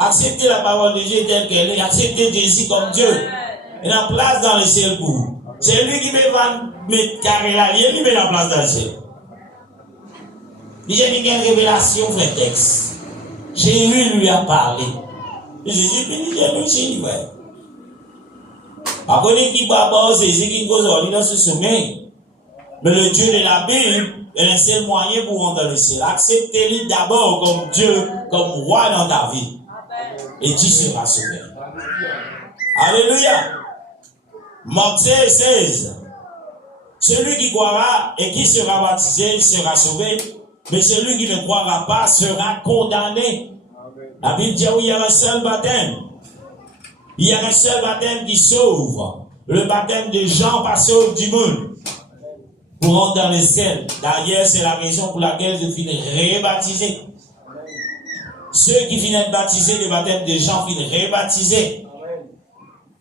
Acceptez la parole de Dieu telle qu'elle est. Acceptez Jésus comme Dieu. Il a place dans le ciel pour vous. C'est lui qui me va mettre carré là. Il lui met la place dans le ciel. Il y a une révélation, frère texte. Jésus lui a parlé. Jésus lui aussi, frère. Après, qui baba, Jésus qui cause dans ce sommeil. Mais le Dieu de la Bible est le seul moyen pour rentrer dans le ciel. Acceptez-le d'abord comme Dieu, comme roi dans ta vie. Et tu seras sauvé. Alléluia. Matthieu 16. Celui qui croira et qui sera baptisé sera sauvé. Mais celui qui ne croira pas sera condamné. La Bible dit où il y a un seul baptême. Il y a un seul baptême qui sauve. Le baptême de Jean pas sauve du monde. Pour rentrer dans le ciel. D'ailleurs, c'est la raison pour laquelle je finis rebaptisé. Ceux qui viennent baptiser le baptême de Jean finissent rebaptisés.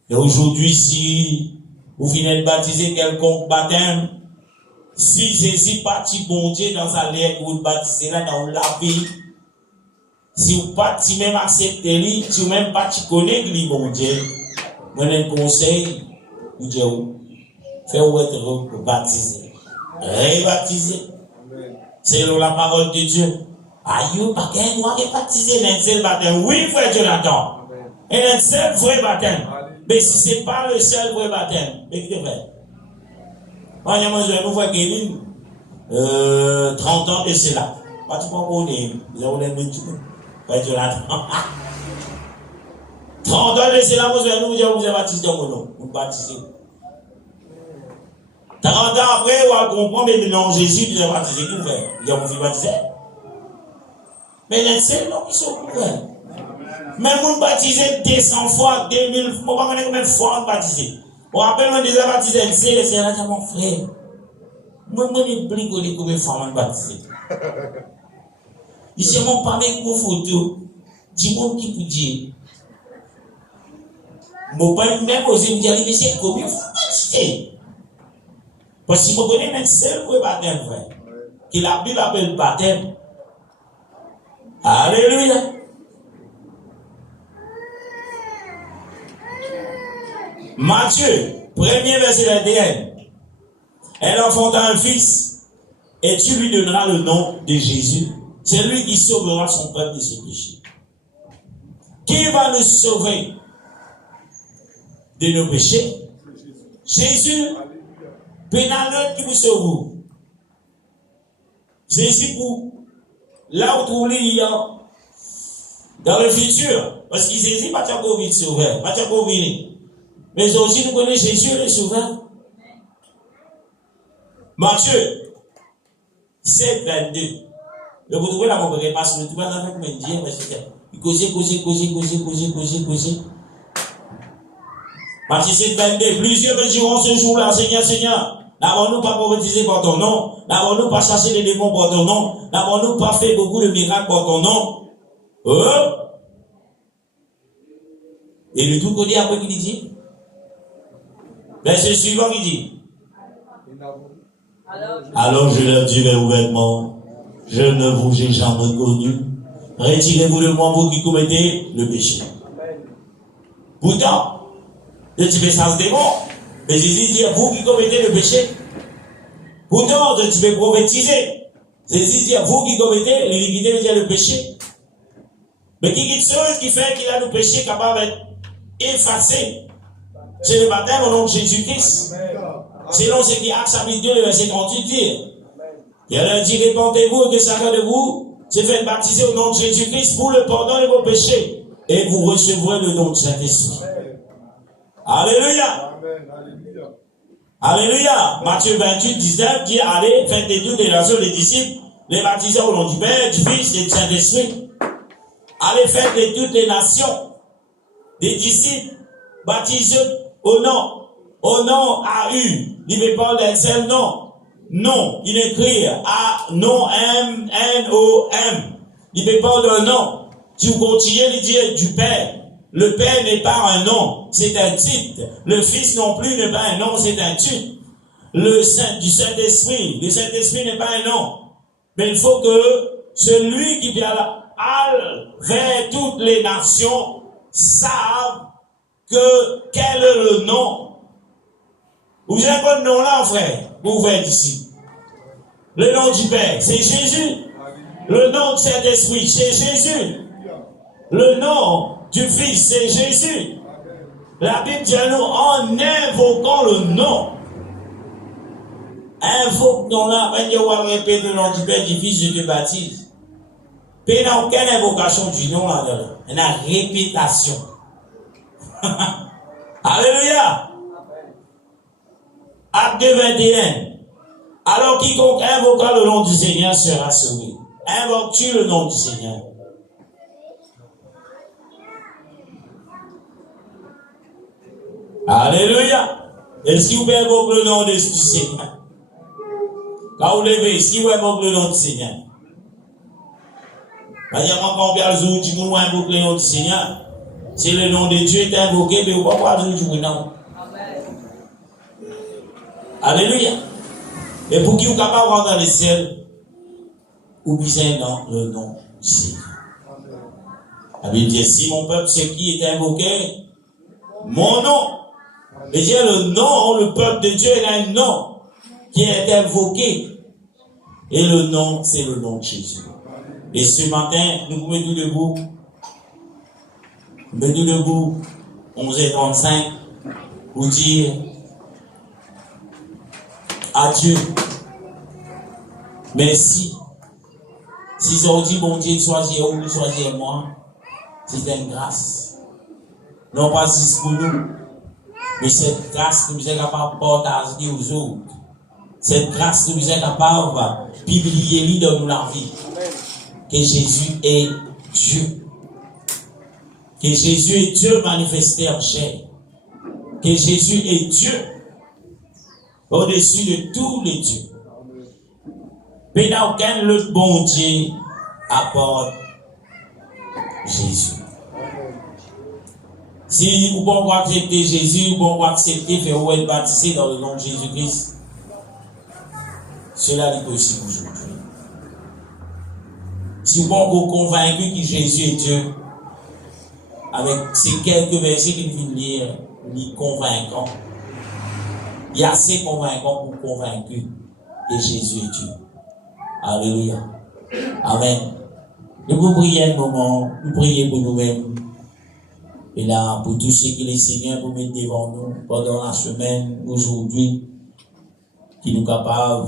Et aujourd'hui, si vous venez de baptiser quelconque baptême, si Jésus partit bon Dieu dans sa lettre, vous le baptisez là dans la vie. Si vous parti même accepter lui, si vous même parti connaître lui bon Dieu, moi un conseil, vous dites, faites-vous être baptisé, rebaptisé, selon la parole de Dieu. Aïe, pas qu'un droit de baptiser d'un seul baptême. Oui, frère Jonathan. Et un seul vrai baptême. Mais si ce n'est pas le seul vrai baptême, mais qui te fait? Moi, je nous vois Kevin, 30 ans de cela. Pas tu comprends, vous avez le frère Jonathan. 30 ans de cela, vous avez baptisé dans mon nom. Vous baptisez. 30 ans après, vous comprenez, mais non, Jésus, vous avez baptisé tout, frère. Vous avez baptisé. Mais les seuls noms qui sont couverts. Même vous baptisez 200 fois, 2000 fois, même fois baptisé. On rappelle, on déjà baptisé, c'est là, mon frère. Moi, je n'ai pas combien de femmes baptisées. Ici, mon parle avec vos photos. Dis-moi qui vous dit. Mon père même osé me dire, mais c'est combien de femmes baptisées? Parce que je connais même seul pour le baptême, frère. Que la Bible appelle baptême. Alléluia. Matthieu, premier verset 21. Elle enfanta un fils, et tu lui donneras le nom de Jésus. C'est lui qui sauvera son peuple de ses péchés. Qui va nous sauver de nos péchés? Jésus. Pénal qui vous sauve. Jésus pour là où trouver dans le futur. Parce qu'il Jésus pas encore vite sauveur, pas encore vite. Mais aussi nous connaissons Jésus le sauveur. Matthieu 7, 22. Le vous trouvez là, mon père passe le tout dans avec mes dieux, il causait. Matthieu 7, 22. Plusieurs me diront ce jour-là, Seigneur, n'avons-nous pas prophétisé par ton nom? N'avons-nous pas chassé les démons par ton nom? N'avons-nous pas fait beaucoup de miracles par ton nom? Et le tout qu'on dit après qu'il dit? Verset suivant qui dit? Alors je leur dirai ouvertement, je ne vous ai jamais connu. Retirez-vous de moi, vous qui commettez le péché. Pourtant, le type sens démon. Mais Jésus dit, vous qui commettez le péché. Pourtant, le type prophétiser. Jésus dit, vous qui commettez l'iniquité, le péché. Mais qui chose qui fait qu'il a le péché capable d'être effacé? C'est le baptême au nom de Jésus-Christ. Selon ce qui Actes chapitre 2, le verset 38 dit. Il leur dit, répentez-vous et que chacun de vous se fait baptiser au nom de Jésus-Christ pour le pardon de vos péchés. Et vous recevrez le nom de Saint-Esprit. Alléluia. Alléluia. Matthieu 28, 19 dit, allez, faites de toutes les nations les disciples, les baptisez au nom du Père, du Fils et du Saint-Esprit. Allez, faites de toutes les nations des disciples, baptisés au nom A-U. Il ne parle d'un seul nom. Non, il écrit A-non, M-N-O-M. Il ne parle d'un nom. Si vous continuez, il dit du Père. Le Père n'est pas un nom, c'est un titre. Le Fils non plus n'est pas un nom, c'est un titre. Du Saint-Esprit, le Saint-Esprit n'est pas un nom. Mais il faut que celui qui vient là, vers toutes les nations, savent quel est le nom. Vous avez pas de nom là, frère, vous faites ici. Le nom du Père, c'est Jésus. Le nom du Saint-Esprit, c'est Jésus. Le nom du Fils, c'est Jésus. La Bible dit à nous, en invoquant le nom. Invoque non là, quand tu vas répéter le nom du Père, du Fils, je te baptise. Il n'y a aucune invocation du nom là-dedans. Il y a une répétition. Alléluia. Acte 2, 21. Alors quiconque invoquera le nom du Seigneur sera sauvé. Invoques-tu le nom du Seigneur? Alléluia. Est-ce qu'il vous invoque le nom du Seigneur? Quand vous levez, est-ce qu'il vous invoque le nom du Seigneur? Il y a encore bien le jour où vous invoquez le nom du Seigneur. Si le nom de Dieu est invoqué, mais vous ne pouvez pas voir le jour où non. Alléluia. Et pour qui vous capable de rentrer dans le ciel, oubliez dans le nom du Seigneur. La Bible dit, si mon peuple, c'est qui est invoqué, mon nom. Mais dire le nom, le peuple de Dieu, il a un nom qui est invoqué. Et le nom, c'est le nom de Jésus. Et ce matin, nous vous mettons debout. Nous mettons debout, 11h35, pour dire à Dieu, merci. Si ont dit, bon Dieu, choisir ou choisir moi, c'est une grâce. Non pas juste pour nous, mais cette grâce nous est capable de partager aux autres. Cette grâce nous est capable de publier dans nos vie. Que Jésus est Dieu. Que Jésus est Dieu manifesté en chair. que Jésus est Dieu, au-dessus de tous les dieux. Mais dans aucun autre bon Dieu apporte Jésus. Si vous pouvez accepter Jésus, vous pouvez accepter faire ou être baptisé dans le nom de Jésus-Christ, cela est possible aujourd'hui. Si vous pouvez convaincre que Jésus est Dieu, avec ces quelques versets qu'il vient lire, il est convaincant. Il est assez convaincant pour convaincre que Jésus est Dieu. Alléluia. Amen. Nous vous prions un moment, nous prions pour nous-mêmes. Et là, pour tout ce que les Seigneurs vous mettent devant nous pendant la semaine, aujourd'hui, qui nous capable